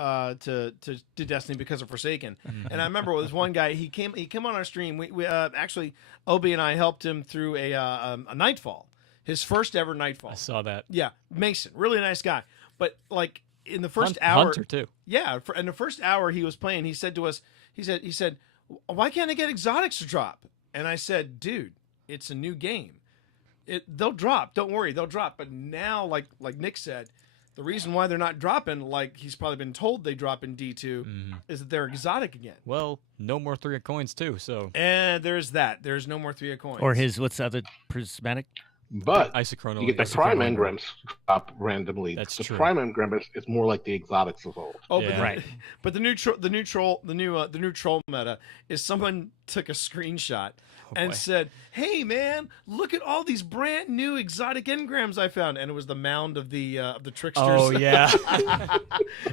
Destiny because of Forsaken. And I remember there was one guy. He came on our stream. We actually Obi and I helped him through a Nightfall, his first ever Nightfall. I saw that. Yeah, Mason, really nice guy. But like in the first hour, Hunter too. yeah, in the first hour he was playing, he said to us, he said, why can't I get exotics to drop? And I said, dude, it's a new game. They'll drop. Don't worry, they'll drop. But now, like Nick said, the reason why they're not dropping, like he's probably been told they drop in D2, is that they're exotic again. Well, no more 3 of coins too. So And there's that. There's no more 3 of coins. Or what's the other prismatic? But Isochrono. you get the Isochrono Prime Link. Engrams drop randomly. That's the true. Prime Engram is more like the exotics of old. Oh, Yeah. but Right. But the new troll meta is someone took a screenshot and boy. said, "Hey man, look at all these brand new exotic engrams I found," and it was the mound of the tricksters. Oh yeah,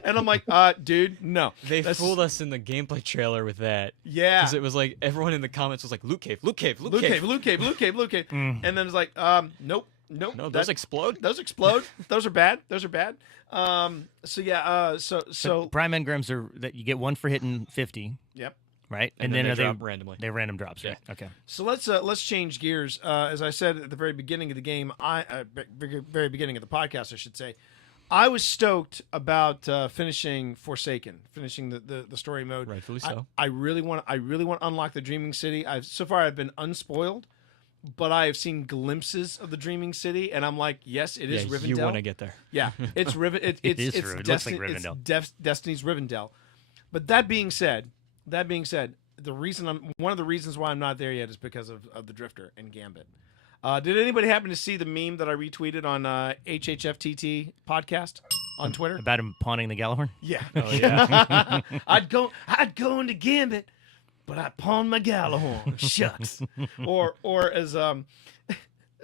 And I'm like, dude, no, they That's- fooled us in the gameplay trailer with that. Yeah, Because it was like everyone in the comments was like, "Loot cave, loot cave, loot, Luke cave." Cave, Luke Cave, Luke Cave, Luke Cave, and then it's like, nope. No, that- those explode. Those explode. Those are bad. Those are bad. So yeah. So Prime engrams are that you get one for hitting 50, yep. right? And then are they drop randomly. They're random drops, right? Okay. So let's change gears. As I said at the very beginning of the game, very beginning of the podcast, I should say, I was stoked about finishing Forsaken, finishing the story mode. Rightfully so. I really want to unlock the Dreaming City. So far I've been unspoiled, but I have seen glimpses of the Dreaming City, and I'm like, yes, it is Rivendell. You want to get there. Yeah, it's Riven. It is Riven- it looks like Rivendell. Destiny's Rivendell. But that being said, one of the reasons why I'm not there yet is because of the Drifter and Gambit. Did anybody happen to see the meme that I retweeted on HHFTT podcast on Twitter? About him pawning the Galahorn? Yeah. Oh yeah. I'd go into Gambit, but I pawned my Galahorn. Shucks. or as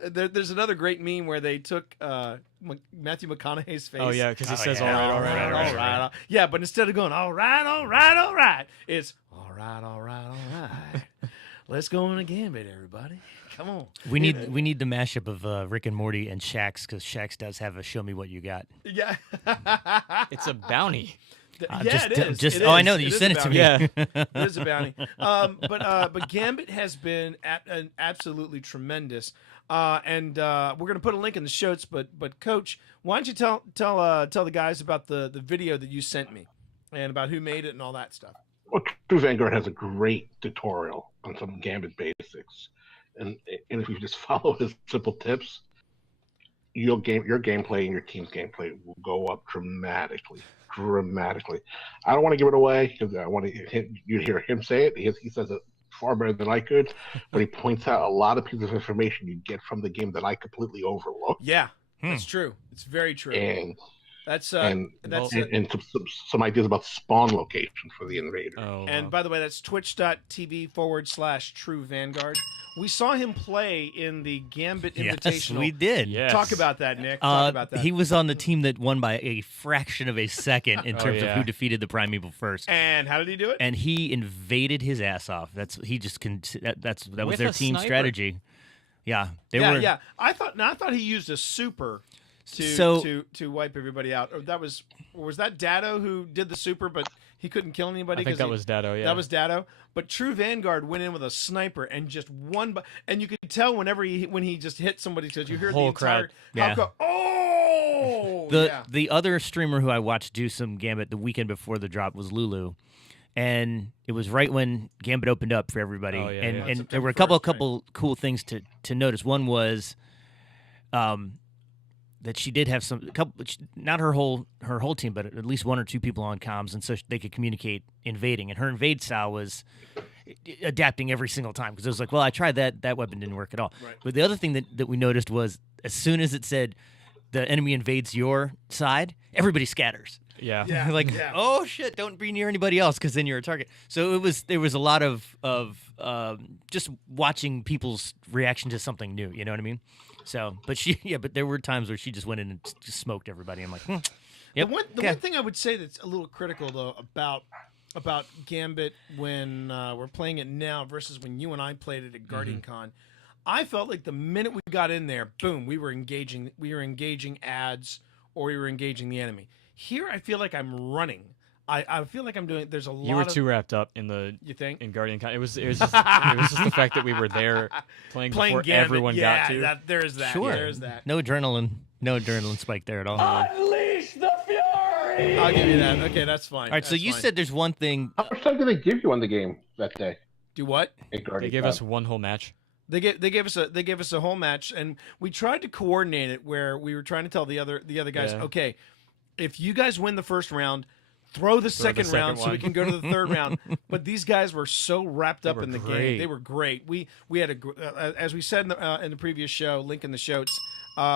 there's another great meme where they took Matthew McConaughey's face. Oh yeah, because he says yeah. all right. Yeah, but instead of going all right, it's all right. Let's go on a Gambit, everybody. Come on. We need the mashup of Rick and Morty and Shax, because Shax does have a show me what you got. Yeah. It's a bounty. Yeah, it is. I know that you sent it to me. Yeah. It is a bounty. But Gambit has been absolutely tremendous. And we're going to put a link in the shows. But Coach, why don't you tell the guys about the video that you sent me and about who made it and all that stuff. Well, True Vanguard has a great tutorial on some Gambit basics, and if you just follow his simple tips, your gameplay and your team's gameplay will go up dramatically. I don't want to give it away because I want you to hear him say it. He says it far better than I could, but he points out a lot of pieces of information you get from the game that I completely overlooked. Yeah, that's true. It's very true. And That's and that's and some ideas about spawn location for the invader. Oh, and wow. by the way, that's twitch.tv/True Vanguard. We saw him play in the Gambit Yes, Invitational. we did. Yes. Talk about that, Nick. Talk about that. He was on the team that won by a fraction of a second in terms of yeah. who defeated the Primeval first. And how did he do it? And he invaded his ass off. That was With their a team sniper. strategy. Yeah, they yeah, were. yeah. I thought he used a super So- to wipe everybody out. Or was that Dado who did the super, but he couldn't kill anybody? I think 'cause that he- was Dado, yeah. That was Dado. But True Vanguard went in with a sniper and just one. And you could tell when he just hit somebody because you hear the Whole entire crowd. crowd go, oh yeah. The other streamer who I watched do some Gambit the weekend before the drop was Lulu. And it was right when Gambit opened up for everybody. Oh, yeah, and yeah. and September there were a 1st, couple cool things to notice. One was that she did have not her whole team, but at least one or two people on comms, and so they could communicate invading. And her invade style was adapting every single time because it was like, well, I tried that weapon didn't work at all. Right. But the other thing that we noticed was as soon as it said the enemy invades your side, everybody scatters. Yeah. Yeah. Like, yeah. oh shit, don't be near anybody else because then you're a target. So there was a lot of just watching people's reaction to something new. You know what I mean? So, but there were times where she just went in and just smoked everybody. I'm like, yep. The one thing I would say that's a little critical though about Gambit when we're playing it now versus when you and I played it at Guardian Con, I felt like the minute we got in there, boom, we were engaging ads or we were engaging the enemy. Here, I feel like I'm running. I feel like I'm doing. There's a lot. You were too wrapped up in You think? in Guardian Con. It was just the fact that we were there playing before Gambit. everyone yeah, got to. There is that. Sure. There is that. No adrenaline spike there at all. Unleash the fury! I'll give you that. Okay, that's fine. All right, so you said there's one thing. How much time did they give you on the game that day? do what? At They Guardian gave Con? us one whole match. They gave us a whole match, and we tried to coordinate it where we were trying to tell the other guys, Yeah. okay, if you guys win the first round, throw the second round so we one. can go to the third round. But these guys were so wrapped up were in the game; great. they were great. We had as we said in the previous show, link in the shows.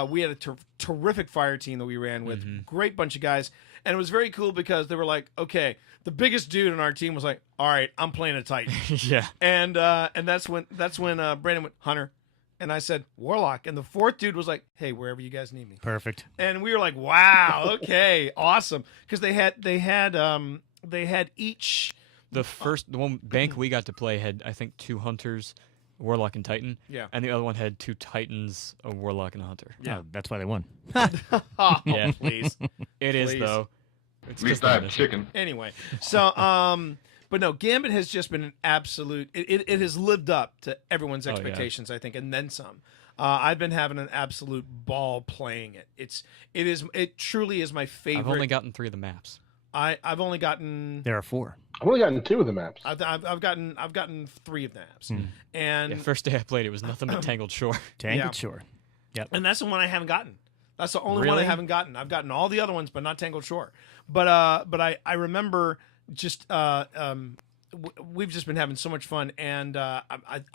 We had a terrific fire team that we ran with, great bunch of guys, and it was very cool because they were like, okay, the biggest dude in our team was like, all right, I'm playing a Titan. Yeah. And that's when Brandon went Hunter, and I said Warlock, and the fourth dude was like, hey, wherever you guys need me. Perfect. And we were like, wow, okay, awesome, because they had each. The one bank we got to play had, I think, 2 hunters, Warlock and Titan. Yeah. And the other one had 2 Titans, a Warlock and a Hunter. Yeah, that's why they won. Oh, Yeah. please. It is Please. though. It's At least just I a have mission. chicken. Anyway, so but no, Gambit has just been an absolute. It has lived up to everyone's yeah. expectations, I think, and then some. I've been having an absolute ball playing it. It truly is my favorite. I've only gotten 3 of the maps. I've only gotten. There are 4. I've only gotten 2 of the maps. I've gotten 3 of the apps, and Yeah, first day I played, it was nothing but Tangled Shore. Tangled Yeah. Shore. Yep. and that's the one I haven't gotten. That's the only one I Really? haven't gotten. I've gotten all the other ones, but not Tangled Shore. But I remember just we've just been having so much fun, and I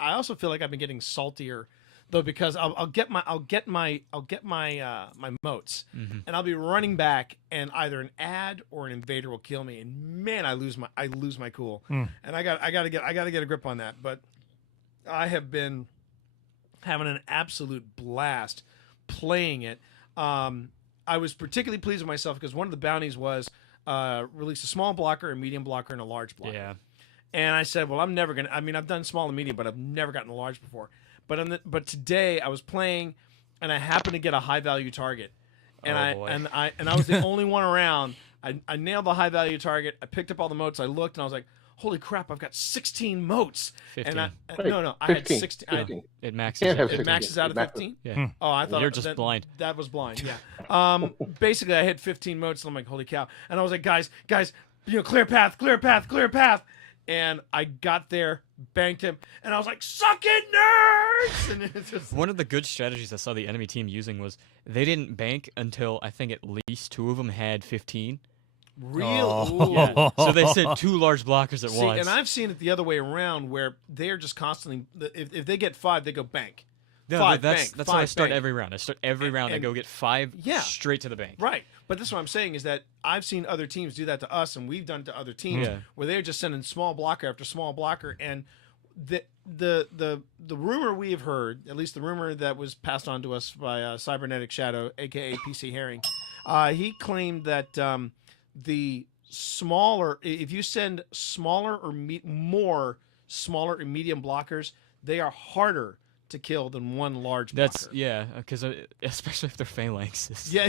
also feel like I've been getting saltier though, because I'll get my motes, and I'll be running back, and either an ad or an invader will kill me, and man, I lose my cool, and I gotta get a grip on that. But I have been having an absolute blast playing it. I was particularly pleased with myself because one of the bounties was release a small blocker, a medium blocker, and a large blocker. Yeah. And I said, well, I'm never gonna. I mean, I've done small and medium, but I've never gotten a large before. But today I was playing, and I happened to get a high value target, and Oh, I was the only one around. I nailed the high value target. I picked up all the motes. I looked, and I was like, holy crap! I've got 16 motes. 15. And Wait, no, I had 15, 16. 15. It maxes. Can't have It 16. maxes out at It maxes- 15. Yeah. Oh, I thought You're just that, blind. That was blind. Yeah. Basically, I hit 15 motes, and I'm like, holy cow! And I was like, guys, clear path. And I got there, banked him, and I was like, suck it, nerds! And it's just One of the good strategies I saw the enemy team using was they didn't bank until I think at least 2 of them had 15. real. Ooh. Yeah. So they sent 2 large blockers at See, once. and I've seen it the other way around, where they're just constantly. If they get 5, they go bank. No, Five, that's bank, how I five, start bank. every round. I start every round. I and- go get 5 Yeah. straight to the bank. Right. But this is what I'm saying is that I've seen other teams do that to us, and we've done it to other teams Yeah. where they're just sending small blocker after small blocker. And the rumor we have heard, at least the rumor that was passed on to us by Cybernetic Shadow, aka PC Herring, he claimed that the smaller, if you send smaller or more smaller and medium blockers, they are harder to kill than one large blocker. That's because especially if they're phalanxes. Yeah.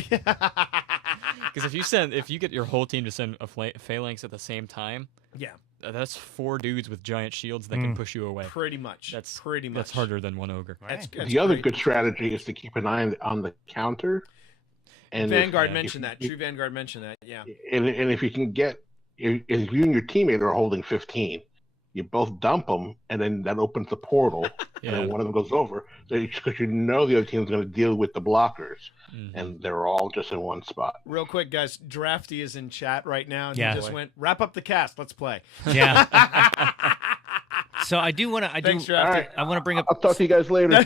Because if you get your whole team to send a phalanx at the same time, Yeah. that's 4 dudes with giant shields that can push you away. Pretty much. That's pretty much. That's harder than 1 ogre. That's The other great. good strategy is to keep an eye on the counter. And Vanguard if- mentioned that. if- True Vanguard mentioned that. Yeah. And if you can get, if you and your teammate are holding 15, you both dump them, and then that opens the portal, and then one of them goes over. So because you know the other team's going to deal with the blockers, and they're all just in one spot. Real quick, guys. Drafty is in chat right now. And Yeah. He just went, wrap up the cast. Let's play. Yeah. So I do want to. Thanks, All Drafty. right, I want to bring up. I'll talk to you guys later.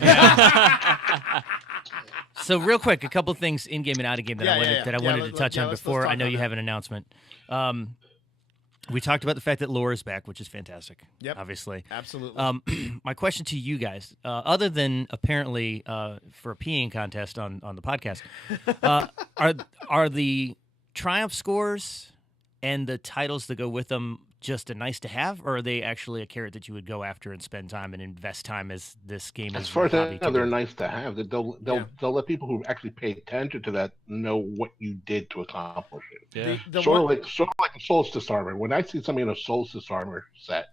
So real quick, a couple things in game and out of game that I wanted to touch on let's before. talk I know on you that. have an announcement. We talked about the fact that lore is back, which is fantastic. Yep. Obviously. Absolutely. My question to you guys, other than apparently for a peeing contest on the podcast, are the triumph scores and the titles that go with them just a nice to have, or are they actually a carrot that you would go after and spend time and invest time as this game As is far as your I hobby know, to they're do? nice to have. They'll let people who actually pay attention to that know what you did to accomplish it. Yeah. The Sort one- of like a Solstice armor. When I see somebody in a Solstice armor set,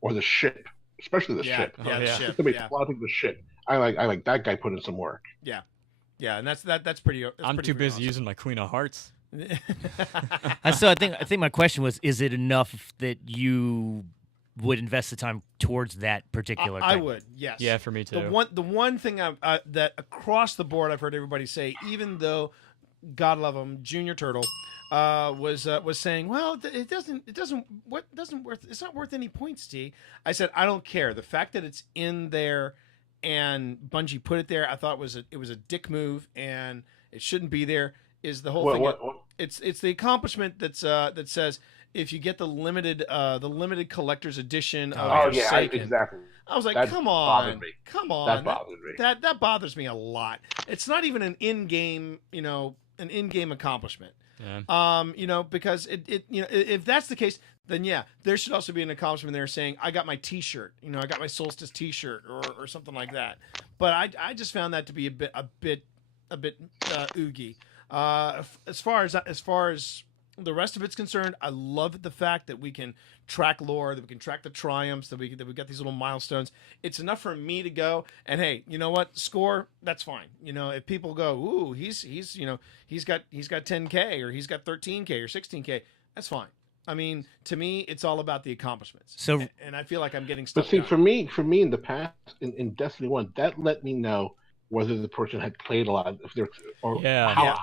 or the ship, especially the ship, Yeah, the yeah. ship. somebody Yeah. plotting the ship, I like that guy put in some work. Yeah, and that's pretty. That's I'm pretty too busy awesome. using my Queen of Hearts. So I think my question was: is it enough that you would invest the time towards that particular? I thing? would. Yes. Yeah, for me too. The one thing that across the board I've heard everybody say, even though God love him, Junior Turtle was saying, well, it's not worth any points. T. I said I don't care. The fact that it's in there and Bungie put it there, I thought it was a dick move and it shouldn't be there. Is the whole thing? It's the accomplishment that says if you get the limited collector's edition of Forsaken. Exactly. I was like, That come bothered on, me. come on. That bothered me. That bothers me a lot. It's not even an in-game, an in-game accomplishment. Yeah. Because if that's the case, then yeah, there should also be an accomplishment there saying I got my T-shirt, I got my Solstice T-shirt or something like that. But I just found that to be a bit oogie. As far as the rest of it's concerned, I love the fact that we can track lore, that we can track the triumphs, that we got these little milestones. It's enough for me to go and hey, you know what? Score, that's fine. If people go, ooh, he's got 10K or he's got 13K or 16K, that's fine. I mean, to me, it's all about the accomplishments. So, and I feel like I'm getting stuff But see, done. for me in the past, in Destiny 1, that let me know whether the person had played a lot, or how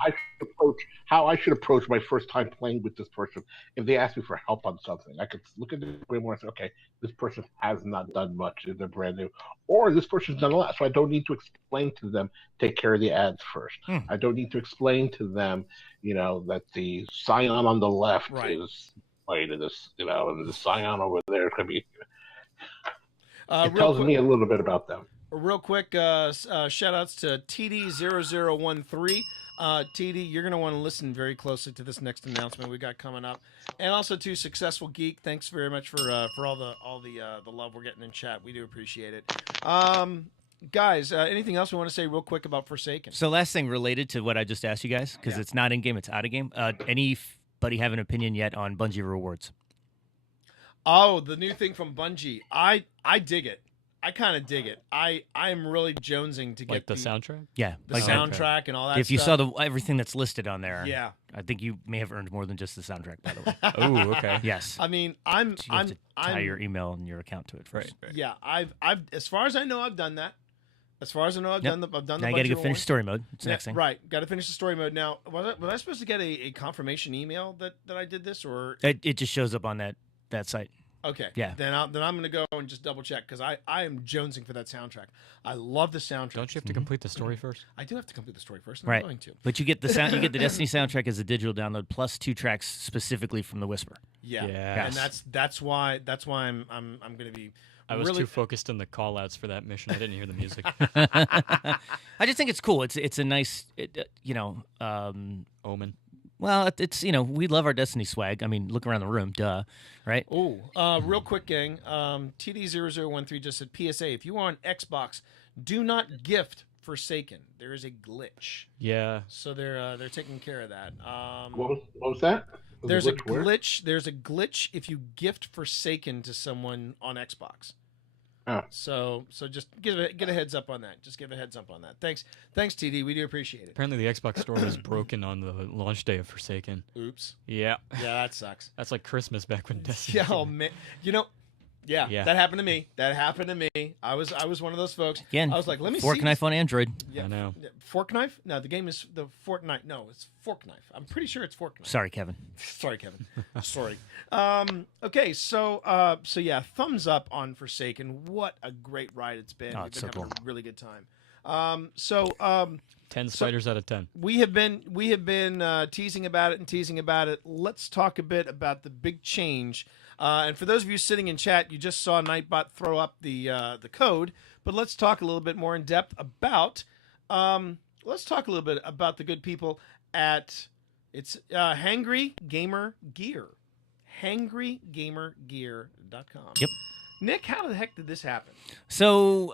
I should approach my first time playing with this person. If they ask me for help on something, I could look at it way more and say, okay, this person has not done much, they're brand new, or this person's done a lot, so I don't need to explain to them, take care of the ads first. I don't need to explain to them, that the Scion on the left is played in this, and the Scion over there could be. It tells me a little bit about them. Real quick, shout outs to TD0013. TD, you're going to want to listen very closely to this next announcement we got coming up. And also to Successful Geek, thanks very much for all the love we're getting in chat. We do appreciate it. Guys, anything else we want to say real quick about Forsaken? So last thing related to what I just asked you guys, because it's not in game, it's out of game. Anybody have an opinion yet on Bungie rewards? Oh, the new thing from Bungie. I dig it. I kind of dig it. I'm really jonesing to get the soundtrack. Yeah, the soundtrack and all that. If you stuff. saw everything that's listed on there, Yeah. I think you may have earned more than just the soundtrack. By the way, Oh, okay. yes. I mean, So you have to tie your email and your account to it first. Yeah, I've as far as I know, I've done that. As far as I know, I've done the. Now you Bungie got to go finish rewards. story mode. It's the next thing. Right, got to finish the story mode. Now, was I supposed to get a confirmation email that I did this, or It just shows up on that site. Okay. Yeah. Then I'm gonna go and just double check because I am jonesing for that soundtrack. I love the soundtrack. Don't you have to complete the story first? I do have to complete the story first. And Right. I'm going to. But you get the sound. You get the Destiny soundtrack as a digital download plus 2 tracks specifically from the Whisper. Yeah. Yes. And that's why I'm gonna be. I was really, too focused on the call-outs for that mission. I didn't hear the music. I just think it's cool. It's a nice, Omen. well, it's we love our Destiny swag. I mean, look around the room, duh, right? Oh, real quick, gang. TD0013 just said PSA: if you are on Xbox, do not gift Forsaken. There is a glitch, Yeah. so they're taking care of that. What was that? Was There's it a where? glitch. There's a glitch if you gift Forsaken to someone on Xbox. Oh. So just get a heads up on that. Just give a heads up on that. Thanks, TD. We do appreciate it. Apparently, the Xbox store was broken on the launch day of Forsaken. Oops. Yeah. Yeah, that sucks. That's like Christmas back when Destiny. Yeah, oh man. Yeah, Yeah. that happened to me. I was one of those folks. Again, I was like, let me fork see. knife on Android. Yeah, I know. Fork knife? No, the game is the Fortnite. No, it's fork knife. I'm pretty sure it's fork knife. Sorry, Kevin. Sorry, Kevin. Sorry. Okay, so yeah, thumbs up on Forsaken. What a great ride it's been. Oh, We've it's been so having cool. a really good time. 10 spiders out of 10. We have been teasing about it. Let's talk a bit about the big change. And for those of you sitting in chat, you just saw Nightbot throw up the code, but let's talk a little bit more in depth about. Let's talk a little bit about the good people at Hangry Gamer Gear, hangrygamergear.com. Yep. Nick, how the heck did this happen? So,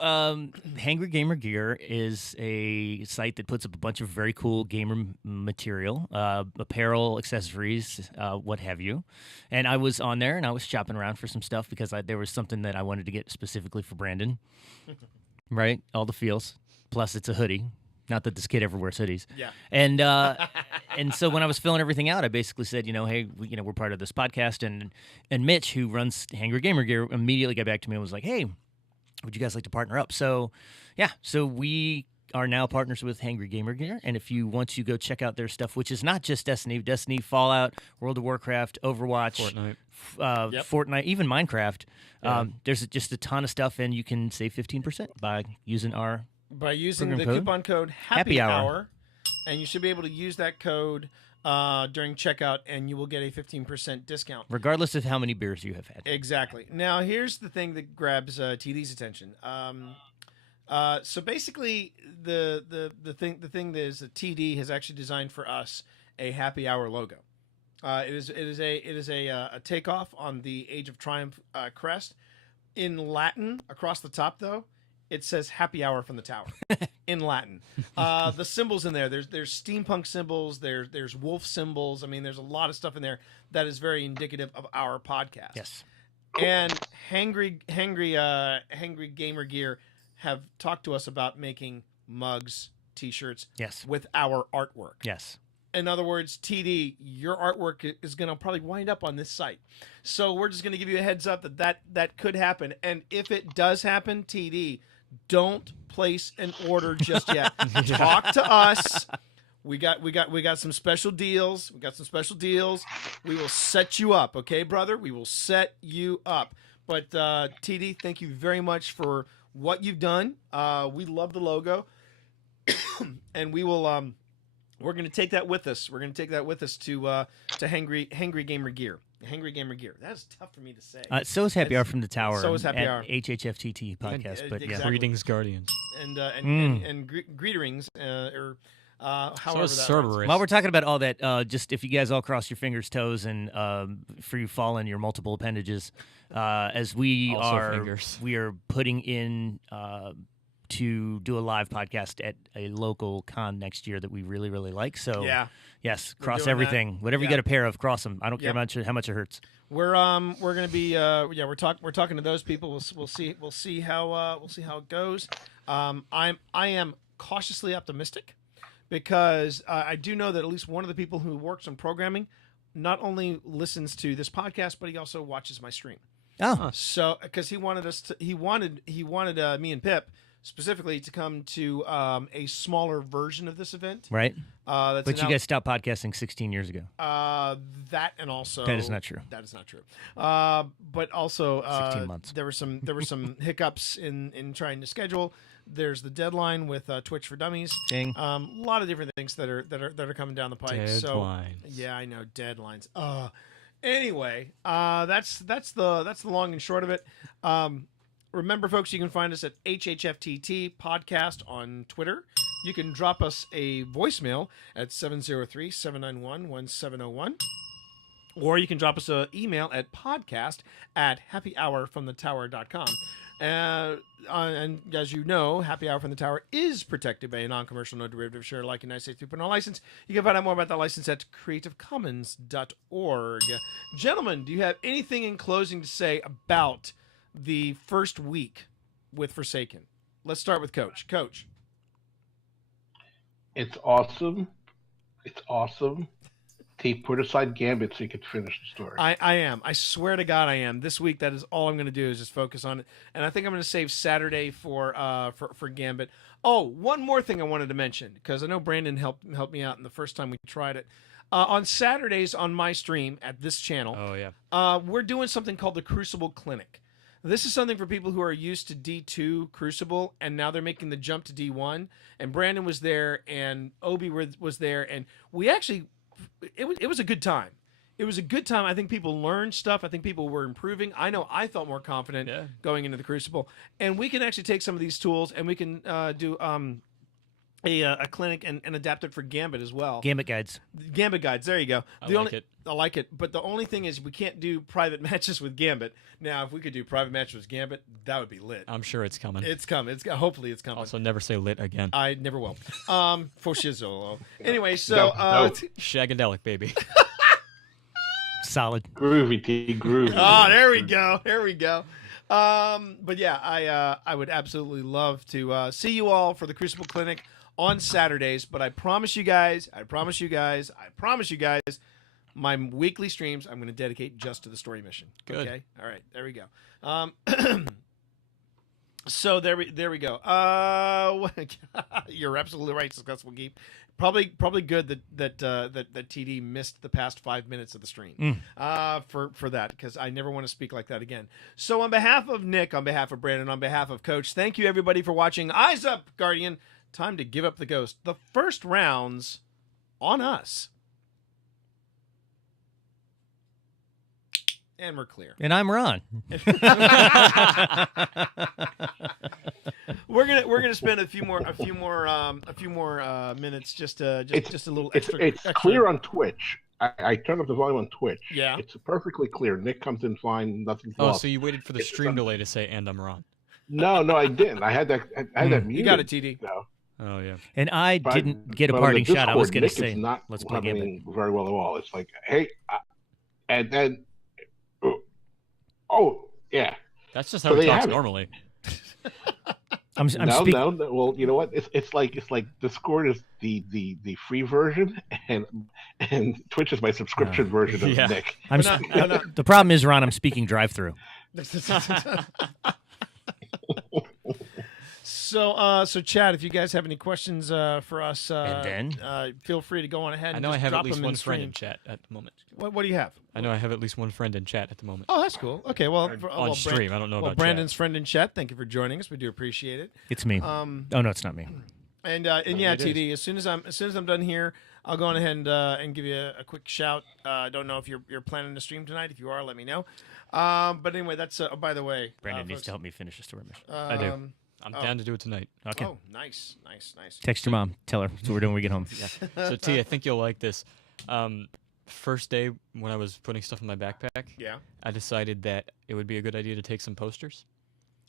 Hangry Gamer Gear is a site that puts up a bunch of very cool gamer material, apparel, accessories, what have you. And I was on there and I was shopping around for some stuff because there was something that I wanted to get specifically for Brandon. Right? All the feels. Plus, it's a hoodie. Not that this kid ever wears hoodies. Yeah. And and so when I was filling everything out, I basically said, hey, we're part of this podcast, and Mitch, who runs Hangry Gamer Gear, immediately got back to me and was like, hey, would you guys like to partner up? So yeah, so we are now partners with Hangry Gamer Gear, and if you want to go check out their stuff, which is not just Destiny, Fallout, World of Warcraft, Overwatch, Fortnite. Fortnite, even Minecraft, there's just a ton of stuff, and you can save 15% by using our By using program the code? coupon code Happy Happy Hour. Hour, and you should be able to use that code during checkout, and you will get a 15% discount. regardless of how many beers you have had. Exactly. Now, here's the thing that grabs TD's attention. So basically, the thing is that TD has actually designed for us a Happy Hour logo. It is a takeoff on the Age of Triumph crest. In Latin, across the top though, it says Happy Hour from the tower in Latin. The symbols in there's steampunk symbols, there's wolf symbols. I mean, there's a lot of stuff in there that is very indicative of our podcast. Yes. And Hangry Gamer Gear have talked to us about making mugs, t-shirts Yes. with our artwork. Yes. In other words, TD, your artwork is going to probably wind up on this site. So we're just going to give you a heads up that could happen. And if it does happen, TD, don't place an order just yet. Talk to us. We got some special deals. We will set you up, okay, brother? We will set you up. But TD, thank you very much for what you've done. We love the logo, and we will. We're going to take that with us. We're going to take that with us to Hangry Gamer Gear. Hangry Gamer Gear. That's tough for me to say. So is Happy Hour from the Tower. So is Happy at Hour. HHFTT podcast. But yeah. exactly. Greetings, Guardians. And greetings, or however So is that Cerberus. works. While we're talking about all that, just if you guys all cross your fingers, toes, and free fall in your multiple appendages, as we Also are, fingers. we are putting in to do a live podcast at a local con next year that we really, really like. So Yeah. yes, We're cross doing everything. that. Whatever you Yeah. get a pair of, cross them. I don't care Yep. how much it hurts. We're gonna be we're talking to those people. We'll see how it goes. I am cautiously optimistic because I do know that at least one of the people who works on programming not only listens to this podcast, but he also watches my stream. Oh, So because he wanted me and Pip specifically to come to a smaller version of this event. Right. That's But you guys stopped podcasting 16 years ago. that and also That is not true. That is not true. But also 16 months. There were some hiccups in trying to schedule. There's the deadline with Twitch for Dummies. Ding. A lot of different things that are coming down the pike. Deadlines. So yeah, I know, deadlines. Anyway, that's the long and short of it. Remember, folks, you can find us at HHFTT Podcast on Twitter. You can drop us a voicemail at 703-791-1701. Or you can drop us an email at podcast@happyhourfromthetower.com. And as you know, Happy Hour from the Tower is protected by a non-commercial, no-derivative share like United States 3.0 license. You can find out more about that license at creativecommons.org. Gentlemen, do you have anything in closing to say about the first week with Forsaken? Let's start with Coach. Coach. It's awesome. It's awesome. Put aside Gambit so you could finish the story. I am. I swear to God I am. This week, that is all I'm going to do is just focus on it. And I think I'm going to save Saturday for Gambit. Oh, one more thing I wanted to mention, because I know Brandon helped me out in the first time we tried it. On Saturdays on my stream at this channel, we're doing something called the Crucible Clinic. This is something for people who are used to D2 Crucible, and now they're making the jump to D1. And Brandon was there, and Obi was there, and we actually... It was a good time. It was a good time. I think people learned stuff. I think people were improving. I know I felt more confident going into the Crucible. And we can actually take some of these tools and we can do a clinic and adapt it for Gambit as well. Gambit guides. Gambit guides. There you go. I like it. I like it. But the only thing is we can't do private matches with Gambit. Now, if we could do private matches with Gambit, that would be lit. I'm sure it's coming. It's coming. Hopefully it's coming. Also, never say lit again. I never will. For shizzle. Anyway, so... No. Shagadelic, baby. Solid. Groovy, T. Groovy. Oh, there we go. There we go. But yeah, I would absolutely love to see you all for the Crucible Clinic on Saturdays. But I promise you guys, my weekly streams I'm going to dedicate just to the story mission. Good. Okay. All right. There we go. So there we go. You're absolutely right, Successful Geek. Probably good that TD missed the past 5 minutes of the stream for that, because I never want to speak like that again. So on behalf of Nick, on behalf of Brandon, on behalf of Coach, thank you everybody for watching. Eyes up, Guardian. Time to give up the ghost. The first round's on us. And we're clear. And I'm Ron. We're gonna spend a few more minutes just a little extra. It's clear on Twitch. I turned up the volume on Twitch. Yeah, it's perfectly clear. Nick comes in fine. Nothing's Oh, lost. so you waited for the stream delay to say "and I'm Ron." No, I didn't. I had that. I had that muted. You got it, TD. No. Oh yeah. And I didn't get a parting shot. I was going to say, let's play Gambit. Very well at all. It's like, hey, and then, oh yeah. That's just how he talks normally. I'm no. Well, you know what? It's like Discord is the free version, and Twitch is my subscription version of Nick. The problem is, Ron, I'm speaking drive-through. So Chad, if you guys have any questions for us, and then feel free to go on ahead. I And know I just have drop at least them one in friend stream. in chat at the moment. What do you have? I know I have at least one friend in chat at the moment. Oh, that's cool. Okay, well, On stream, I don't know about Brandon's friend in chat. Thank you for joining us. We do appreciate it. It's me. Oh no, it's not me. And yeah, TD. As soon as I'm done here, I'll go on ahead and give you a quick shout. I don't know if you're planning to stream tonight. If you are, let me know. But anyway, that's by the way, Brandon needs folks, to help me finish the story mission. I do. I'm down to do it tonight. Okay. Oh, nice. Text your mom. Tell her. That's what we're doing when we get home. So T, I think you'll like this. First day when I was putting stuff in my backpack, I decided that it would be a good idea to take some posters,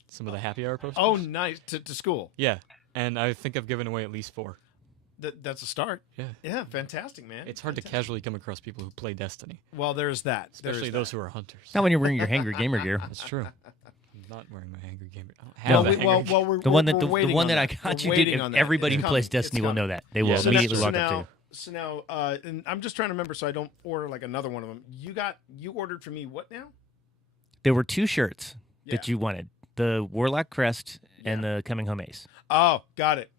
some of the happy hour posters. Oh, nice. To school. Yeah, and I think I've given away at least 4. That's a start. Yeah. Yeah, fantastic, man. It's hard to casually come across people who play Destiny. Well, there's that. Especially those who are hunters. Not when you're wearing your Hangry Gamer gear. That's true. I'm not wearing my Hangry Gamer. I don't have we're the one that waiting one on that I got you did. on Everybody that. who plays Destiny will know that. They will immediately walk up to you. So now, and I'm just trying to remember so I don't order like another one of them. You ordered for me what now? There were 2 shirts that you wanted. The Warlock crest and the Coming Home Ace. Oh, got it.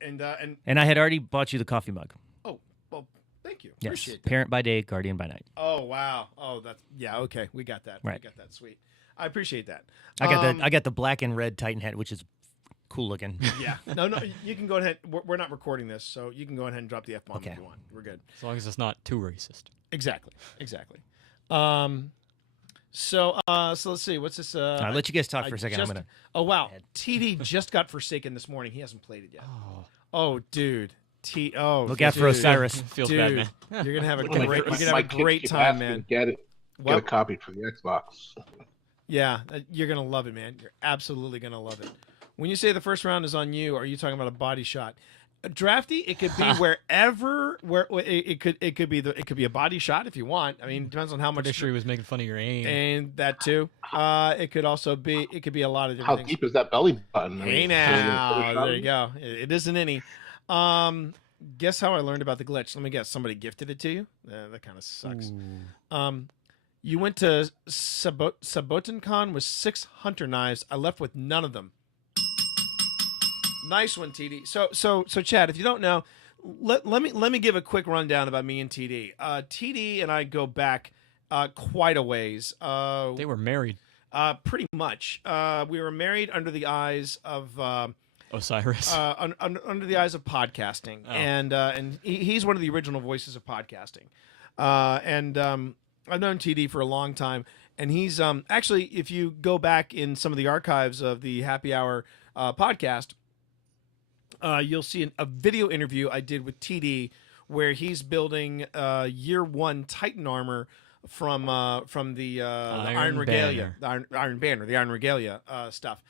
And I had already bought you the coffee mug. Oh, well, thank you. Yes, Appreciate that. Parent by day, Guardian by night. Oh, wow. Oh, okay. We got that. Right. We got that. Sweet. I appreciate that. I got the black and red Titan hat, which is cool looking. Yeah. No, you can go ahead. We're not recording this, so you can go ahead and drop the F-bomb if you want. We're good. As long as it's not too racist. Exactly. So let's see. What's this? I'll let you guys talk for a second. Oh, wow. TD just got Forsaken this morning. He hasn't played it yet. Oh, dude. Look out for Osiris. Feels dude, bad, man. You're gonna have a My great. You're kid- gonna my have a kid great keep time, asking man. to Get it. Get a copy for the Xbox. Yeah, you're gonna love it, man. You're absolutely gonna love it. When you say the first round is on you, are you talking about a body shot? Drafty, it could be wherever it could be a body shot if you want. I mean, it depends on how much. Pretty sure he was making fun of your aim. And that too. It could be a lot of different How things. deep is that belly button? Hey now, there you go. It isn't any. Guess how I learned about the glitch? Let me guess. Somebody gifted it to you. That kind of sucks. You went to Sabotancon with 6 hunter knives. I left with none of them. Nice one, TD. So, Chad, if you don't know, let me give a quick rundown about me and TD. TD and I go back quite a ways. They were married. Pretty much. We were married under the eyes of Osiris. under the eyes of podcasting, Oh. and he's one of the original voices of podcasting. I've known TD for a long time, and he's actually, if you go back in some of the archives of the Happy Hour podcast, you'll see a video interview I did with TD where he's building year 1 Titan armor from the Iron Regalia, the Iron Banner, the Iron Regalia stuff,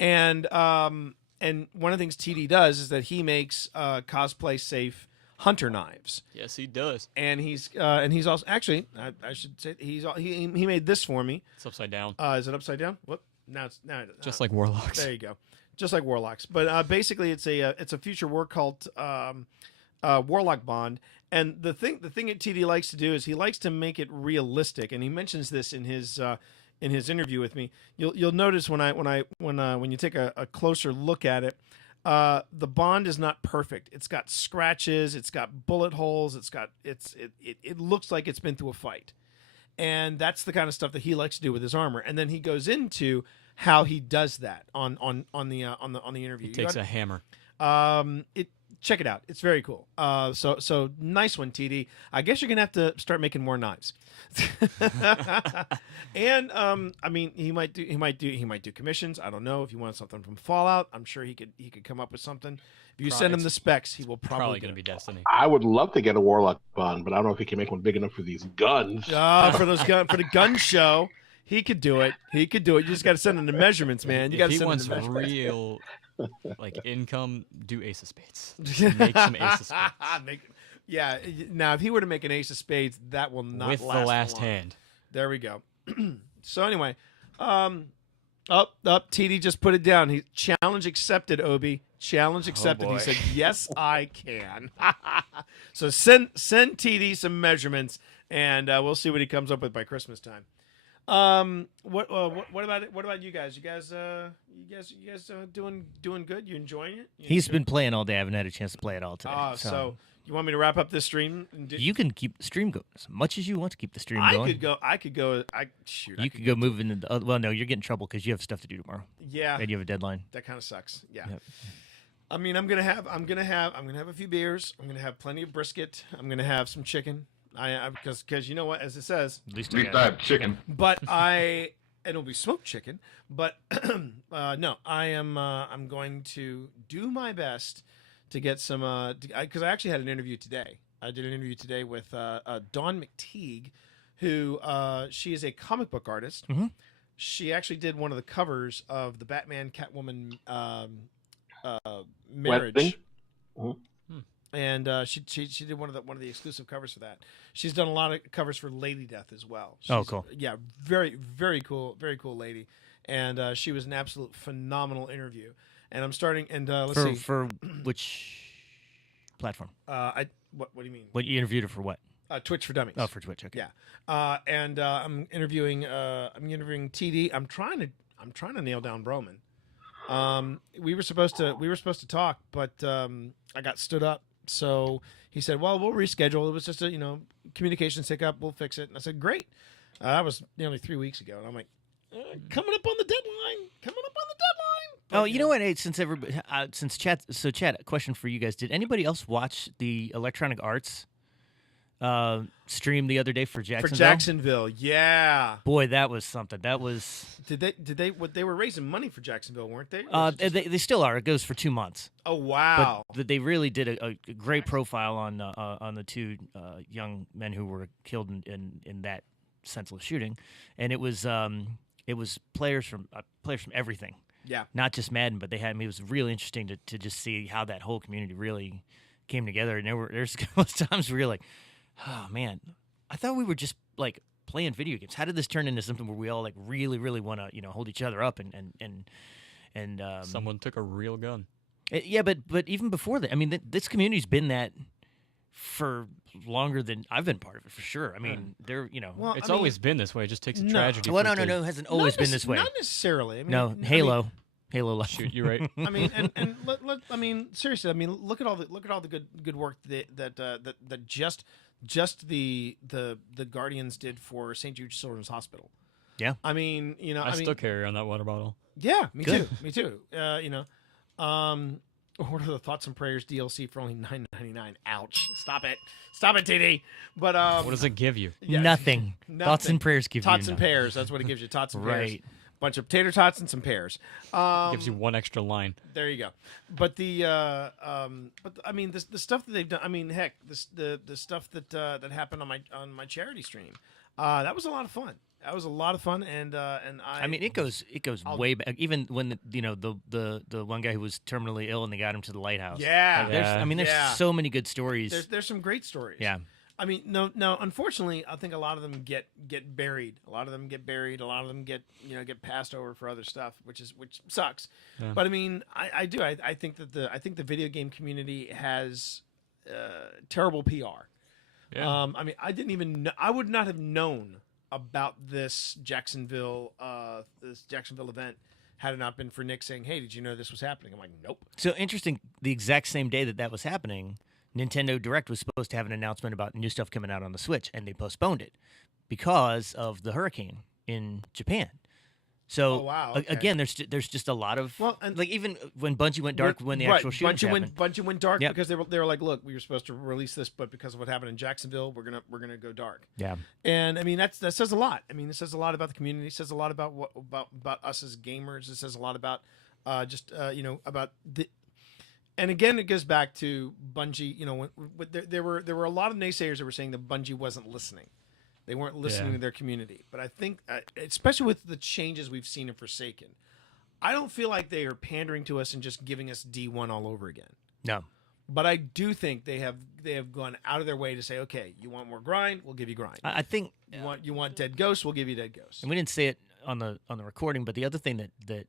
and one of the things TD does is that he makes cosplay safe hunter knives. Yes, he does. And he's also actually I should say he made this for me. It's upside down. Is it upside down? Whoop. Now Just like Warlocks. There you go. Just like Warlocks. But basically it's a future war cult Warlock bond. And the thing that TD likes to do is he likes to make it realistic, and he mentions this in his interview with me. You'll notice when you take a closer look at it, the bond is not perfect. It's got scratches, it's got bullet holes, it looks like it's been through a fight. And that's the kind of stuff that he likes to do with his armor. And then he goes into how he does that on the interview. He takes a hammer. Check it out. It's very cool. So nice one, TD. I guess you're gonna have to start making more knives. And I mean, he might do commissions. I don't know if you want something from Fallout. I'm sure he could come up with something. If you send him the specs, he will probably going to be Destiny. I would love to get a Warlock bond, but I don't know if he can make one big enough for these guns. for the gun show. He could do it. You just got to send him the measurements, man. You got to send him the measurements. measurements. Real income, do Ace of Spades. Make some Ace of Spades. Yeah. Now, if he were to make an Ace of Spades, that will not with last the last long. hand. There we go. So anyway, TD just put it down. He challenge accepted, Obi. Challenge accepted. He said, "Yes, I can." So send TD some measurements, and we'll see what he comes up with by Christmas time. What about you guys? You guys doing good? You enjoying it? He's been playing all day. I haven't had a chance to play it all today. So you want me to wrap up this stream? You can keep the stream going as much as you want to keep the stream going. I could go. You could go move into the. Well, no, you're getting in trouble because you have stuff to do tomorrow. Yeah, and you have a deadline. That kind of sucks. Yeah. Yep. I mean, I'm gonna have a few beers. I'm gonna have plenty of brisket. I'm gonna have some chicken. Because you know what, as it says, at least I have chicken. But it'll be smoked chicken. But no, I'm going to do my best to get some. Because I actually had an interview today. I did an interview today with Dawn McTeague, who she is a comic book artist. Mm-hmm. She actually did one of the covers of the Batman Catwoman marriage. And she did one of the exclusive covers for that. She's done a lot of covers for Lady Death as well. Cool. Yeah, very cool very lady. And she was an absolute phenomenal interview. And I'm starting. And let's see for which platform. What do you mean? What you interviewed her for? What? Twitch for Dummies. Oh, for Twitch. Okay. Yeah. And I'm interviewing TD. I'm trying to nail down Broman. We were supposed to talk, but I got stood up. So he said, "Well, we'll reschedule. It was just a communications hiccup. We'll fix it." And I said, "Great." That was nearly 3 weeks ago, and I'm like, coming up on the deadline. Coming up on the deadline. But, Oh, you know what? Hey, since chat, a question for you guys: did anybody else watch the Electronic Arts stream the other day for Jacksonville? For Jacksonville, yeah. Boy, that was something. That was. Did they? What they were raising money for Jacksonville, weren't they? They still are. It goes for 2 months. Oh wow! But they really did a great profile on the two young men who were killed in that senseless shooting, and it was players from everything. Yeah. Not just Madden, but they had. I mean, it was really interesting to just see how that whole community really came together. And there's a couple of times where you're like, oh man, I thought we were just like playing video games. How did this turn into something where we all like really, really want to hold each other up and someone took a real gun. Yeah, but even before that, I mean, this community's been that for longer than I've been part of it, for sure. I mean, Well, It's always been this way. It just takes a tragedy. Well, for it no, to- it hasn't always been this way. Not necessarily. I mean, No, Halo left. Shoot, you're right. I mean, and I mean, seriously. I mean, look at all the good work that just the Guardians did for St. Jude Children's Hospital. Yeah. I mean, I still carry on that water bottle. Yeah, me Good. too. What are the Thoughts and Prayers DLC for only $9.99? Ouch! Stop it, TD. But What does it give you? yeah, Nothing. Thoughts and prayers give tots you and nothing. pears. That's what it gives you. Tots and pears. Right. Bunch of tater tots and some pears. Gives you one extra line. There you go. But I mean, the stuff that they've done. I mean, heck, the stuff that happened on my charity stream. That was a lot of fun. That was a lot of fun, and I mean, it goes way back. Even when the one guy who was terminally ill and they got him to the lighthouse. Yeah. There's so many good stories. There's some great stories. Yeah. I mean, no. Unfortunately, I think a lot of them get buried. A lot of them get buried. A lot of them get passed over for other stuff, which sucks. Yeah. But I mean, I do. I think the video game community has terrible PR. Yeah. I mean, I would not have known about this Jacksonville event had it not been for Nick saying, "Hey, did you know this was happening?" I'm like, "Nope." So interesting. The exact same day that was happening, Nintendo Direct was supposed to have an announcement about new stuff coming out on the Switch, and they postponed it because of the hurricane in Japan. So wow, okay. Again, there's just a lot of like even when Bungie went dark when the actual shooting happened. Bungie went dark Yep. because they were like, look, we were supposed to release this, but because of what happened in Jacksonville, we're gonna go dark. Yeah, and I mean that says a lot. I mean, it says a lot about the community. It says a lot about about us as gamers. It says a lot about about the. And again, it goes back to Bungie. When there were a lot of naysayers that were saying that Bungie wasn't listening. They weren't listening to their community. But I think, especially with the changes we've seen in Forsaken, I don't feel like they are pandering to us and just giving us D1 all over again. No. But I do think they have gone out of their way to say, okay, you want more grind, we'll give you grind. I think you want dead ghosts, we'll give you dead ghosts. And we didn't say it on the recording, but the other thing that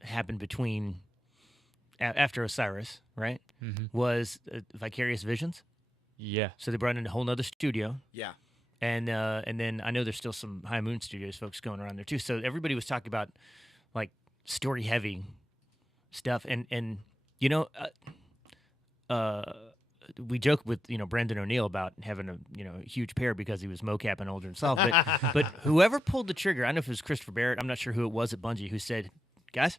happened between after Osiris, right, was Vicarious Visions. Yeah. So they brought in a whole nother studio. Yeah. And then I know there's still some High Moon Studios folks going around there too. So everybody was talking about like story heavy stuff, and we joke with Brendan O'Neill about having a huge pair because he was mocapping older himself. But whoever pulled the trigger, I don't know if it was Christopher Barrett, I'm not sure who it was at Bungie, who said, "Guys,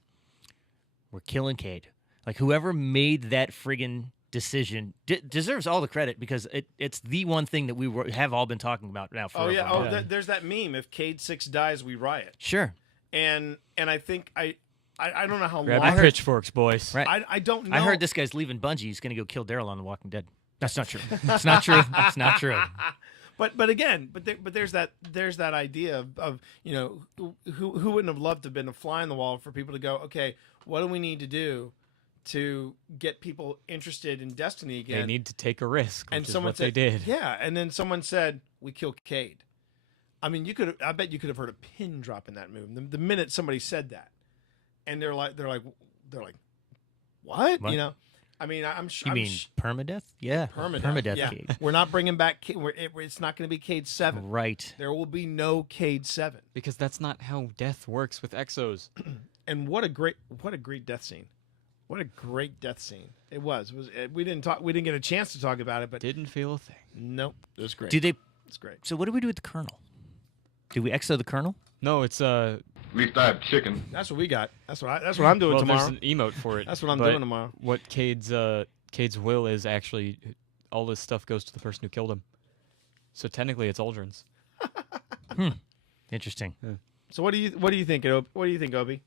we're killing Cade." Like whoever made that friggin' decision deserves all the credit because it's the one thing that we have all been talking about now forever. Oh yeah. There's that meme: if Cade 6 dies, we riot. Sure. And I think I don't know how Grab long. the pitchforks, boys. Right. I don't know. I heard this guy's leaving Bungie. He's going to go kill Daryl on The Walking Dead. That's not true. It's not true. It's not true. But again, there's that idea of who wouldn't have loved to have been a fly on the wall for people to go, okay, what do we need to do to get people interested in Destiny again? They need to take a risk, which and is someone what said, they did. Yeah, and then someone said, we kill Cade. I mean, I bet you could have heard a pin drop in that move the minute somebody said that, and they're like, what? I mean, I'm sure. You mean permadeath? Yeah, permadeath. Yeah. Cade. We're not bringing back. It's not going to be Cade 7. Right. There will be no Cade 7 Because that's not how death works with exos. And what a great death scene. What a great death scene it was. We didn't get a chance to talk about it, but Didn't feel a thing. nope, it was great. It's great. So what do we do with the Colonel? Do we exo the Colonel? No, it's At least I have chicken. That's what we got. That's what I'm doing tomorrow. There's an emote for it. That's what I'm but doing tomorrow. What Cade's will is actually all this stuff goes to the person who killed him. So technically, it's Aldrin's. Interesting. Yeah. So what do you think? What do you think, Obi?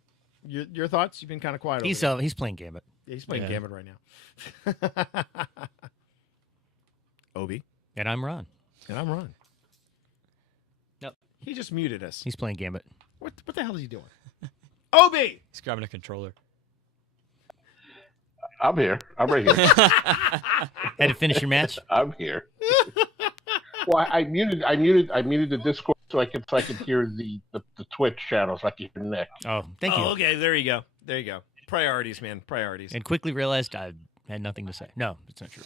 Your thoughts? You've been kind of quiet. He's playing Gambit. Yeah, he's playing Gambit right now. Obi. And I'm Ron. And I'm Ron. Nope. He just muted us. He's playing Gambit. What the hell is he doing? Obi! He's grabbing a controller. I'm here. I'm right here. Had to finish your match? I'm here. Well, I muted the Discord so I could hear the Twitch channel so I could hear Nick. Oh, thank you. Okay, there you go. Priorities, man. Priorities. And quickly realized I had nothing to say. No, it's not true.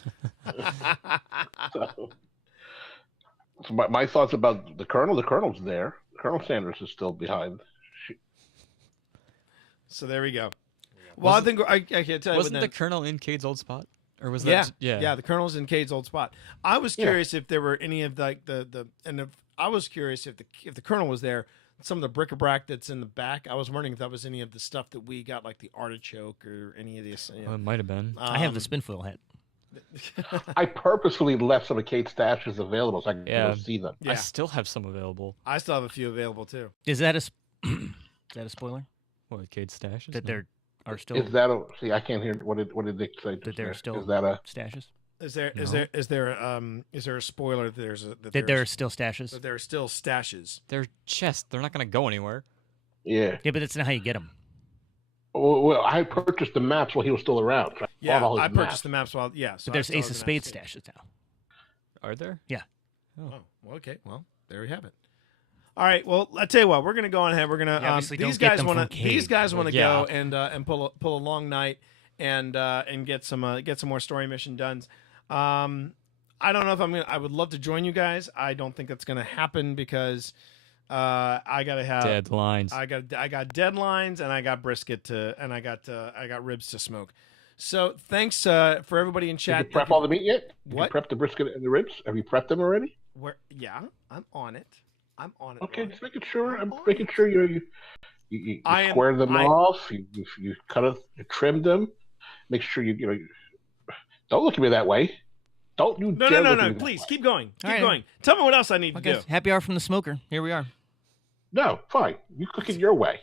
So my thoughts about the Colonel. The Colonel's there. Colonel Sanders is still behind. So there we go. Well, I think I can't tell you. Wasn't the Colonel in Cade's old spot? Or was that? Yeah. The Colonel's in Cade's old spot. I was curious if there were any of I was curious if the Colonel was there. Some of the bric-a-brac that's in the back. I was wondering if that was any of the stuff that we got, like the artichoke or any of these. You know. It might have been. I have the spinfoil hat. I purposely left some of Kate's stashes available so I could go see them. Yeah. I still have some available. I still have a few available too. Is that a spoiler? What, Cade's stashes? That there are still Is that see? I can't hear what did Nick say? that there are still is that a stashes? Is there a spoiler that There are still stashes? that there are still stashes? They're chests. They're not going to go anywhere. Yeah. Yeah, but that's not how you get them. Well, I purchased the maps while he was still around. So Yeah, all his I purchased maps. the maps while So But there's I still Ace have of the Spades maps. stashes now. Are there? Yeah. Oh, well, okay. Well, there we have it. All right. Well, I tell you what, we're gonna go on ahead. We're gonna obviously these don't get guys them want from to Cade. these guys want to Yeah. go and pull a long night and get some more story mission done. I don't know if I would love to join you guys. I don't think that's gonna happen because I gotta have Deadlines. I got deadlines and I got brisket I got ribs to smoke. So thanks for everybody in Did chat. you prep all the meat yet? Did What? you prep the brisket and the ribs? Have you prepped them already? Yeah, I'm on it. Okay, Ron. just making sure. I'm on making sure you square them off. You cut it, you trim them. Make sure you don't look at me that way. Don't you dare look at me No. that Please way. keep going. Keep All right. going. Tell me what else I need to Okay, do. happy hour from the smoker. Here we are. No, fine. You cook it your way.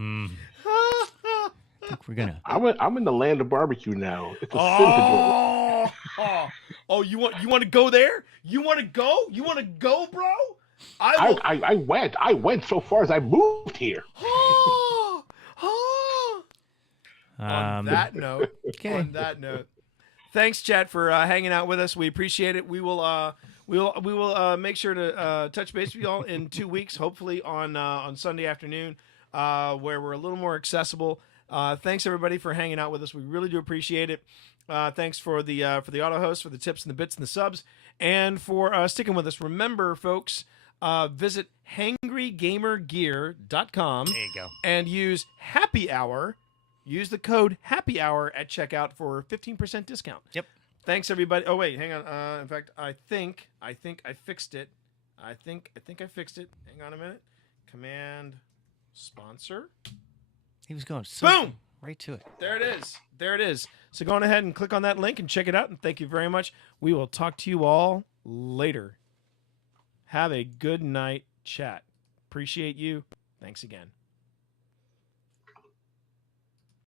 I think we're gonna. I'm in the land of barbecue now. It's a sin to do it. Oh! You want to go there? You want to go? You want to go, bro? I went so far as I moved here. On that note, Okay. on that note, thanks, chat, for hanging out with us. We appreciate it. We will make sure to touch base with y'all in 2 weeks, hopefully on Sunday afternoon, where we're a little more accessible. Thanks everybody for hanging out with us. We really do appreciate it. Thanks for the auto host, for the tips and the bits and the subs, and for sticking with us. Remember, folks, visit hangrygamergear.com. There you go. And use Happy Hour. Use the code Happy Hour at checkout for 15% discount. Yep. Thanks everybody. Oh wait, hang on. In fact, I think I fixed it. I think I fixed it. Hang on a minute. Command sponsor. He was going so Boom! right to it. There it is. There it is. So go on ahead and click on that link and check it out. And thank you very much. We will talk to you all later. Have a good night, chat. Appreciate you. Thanks again.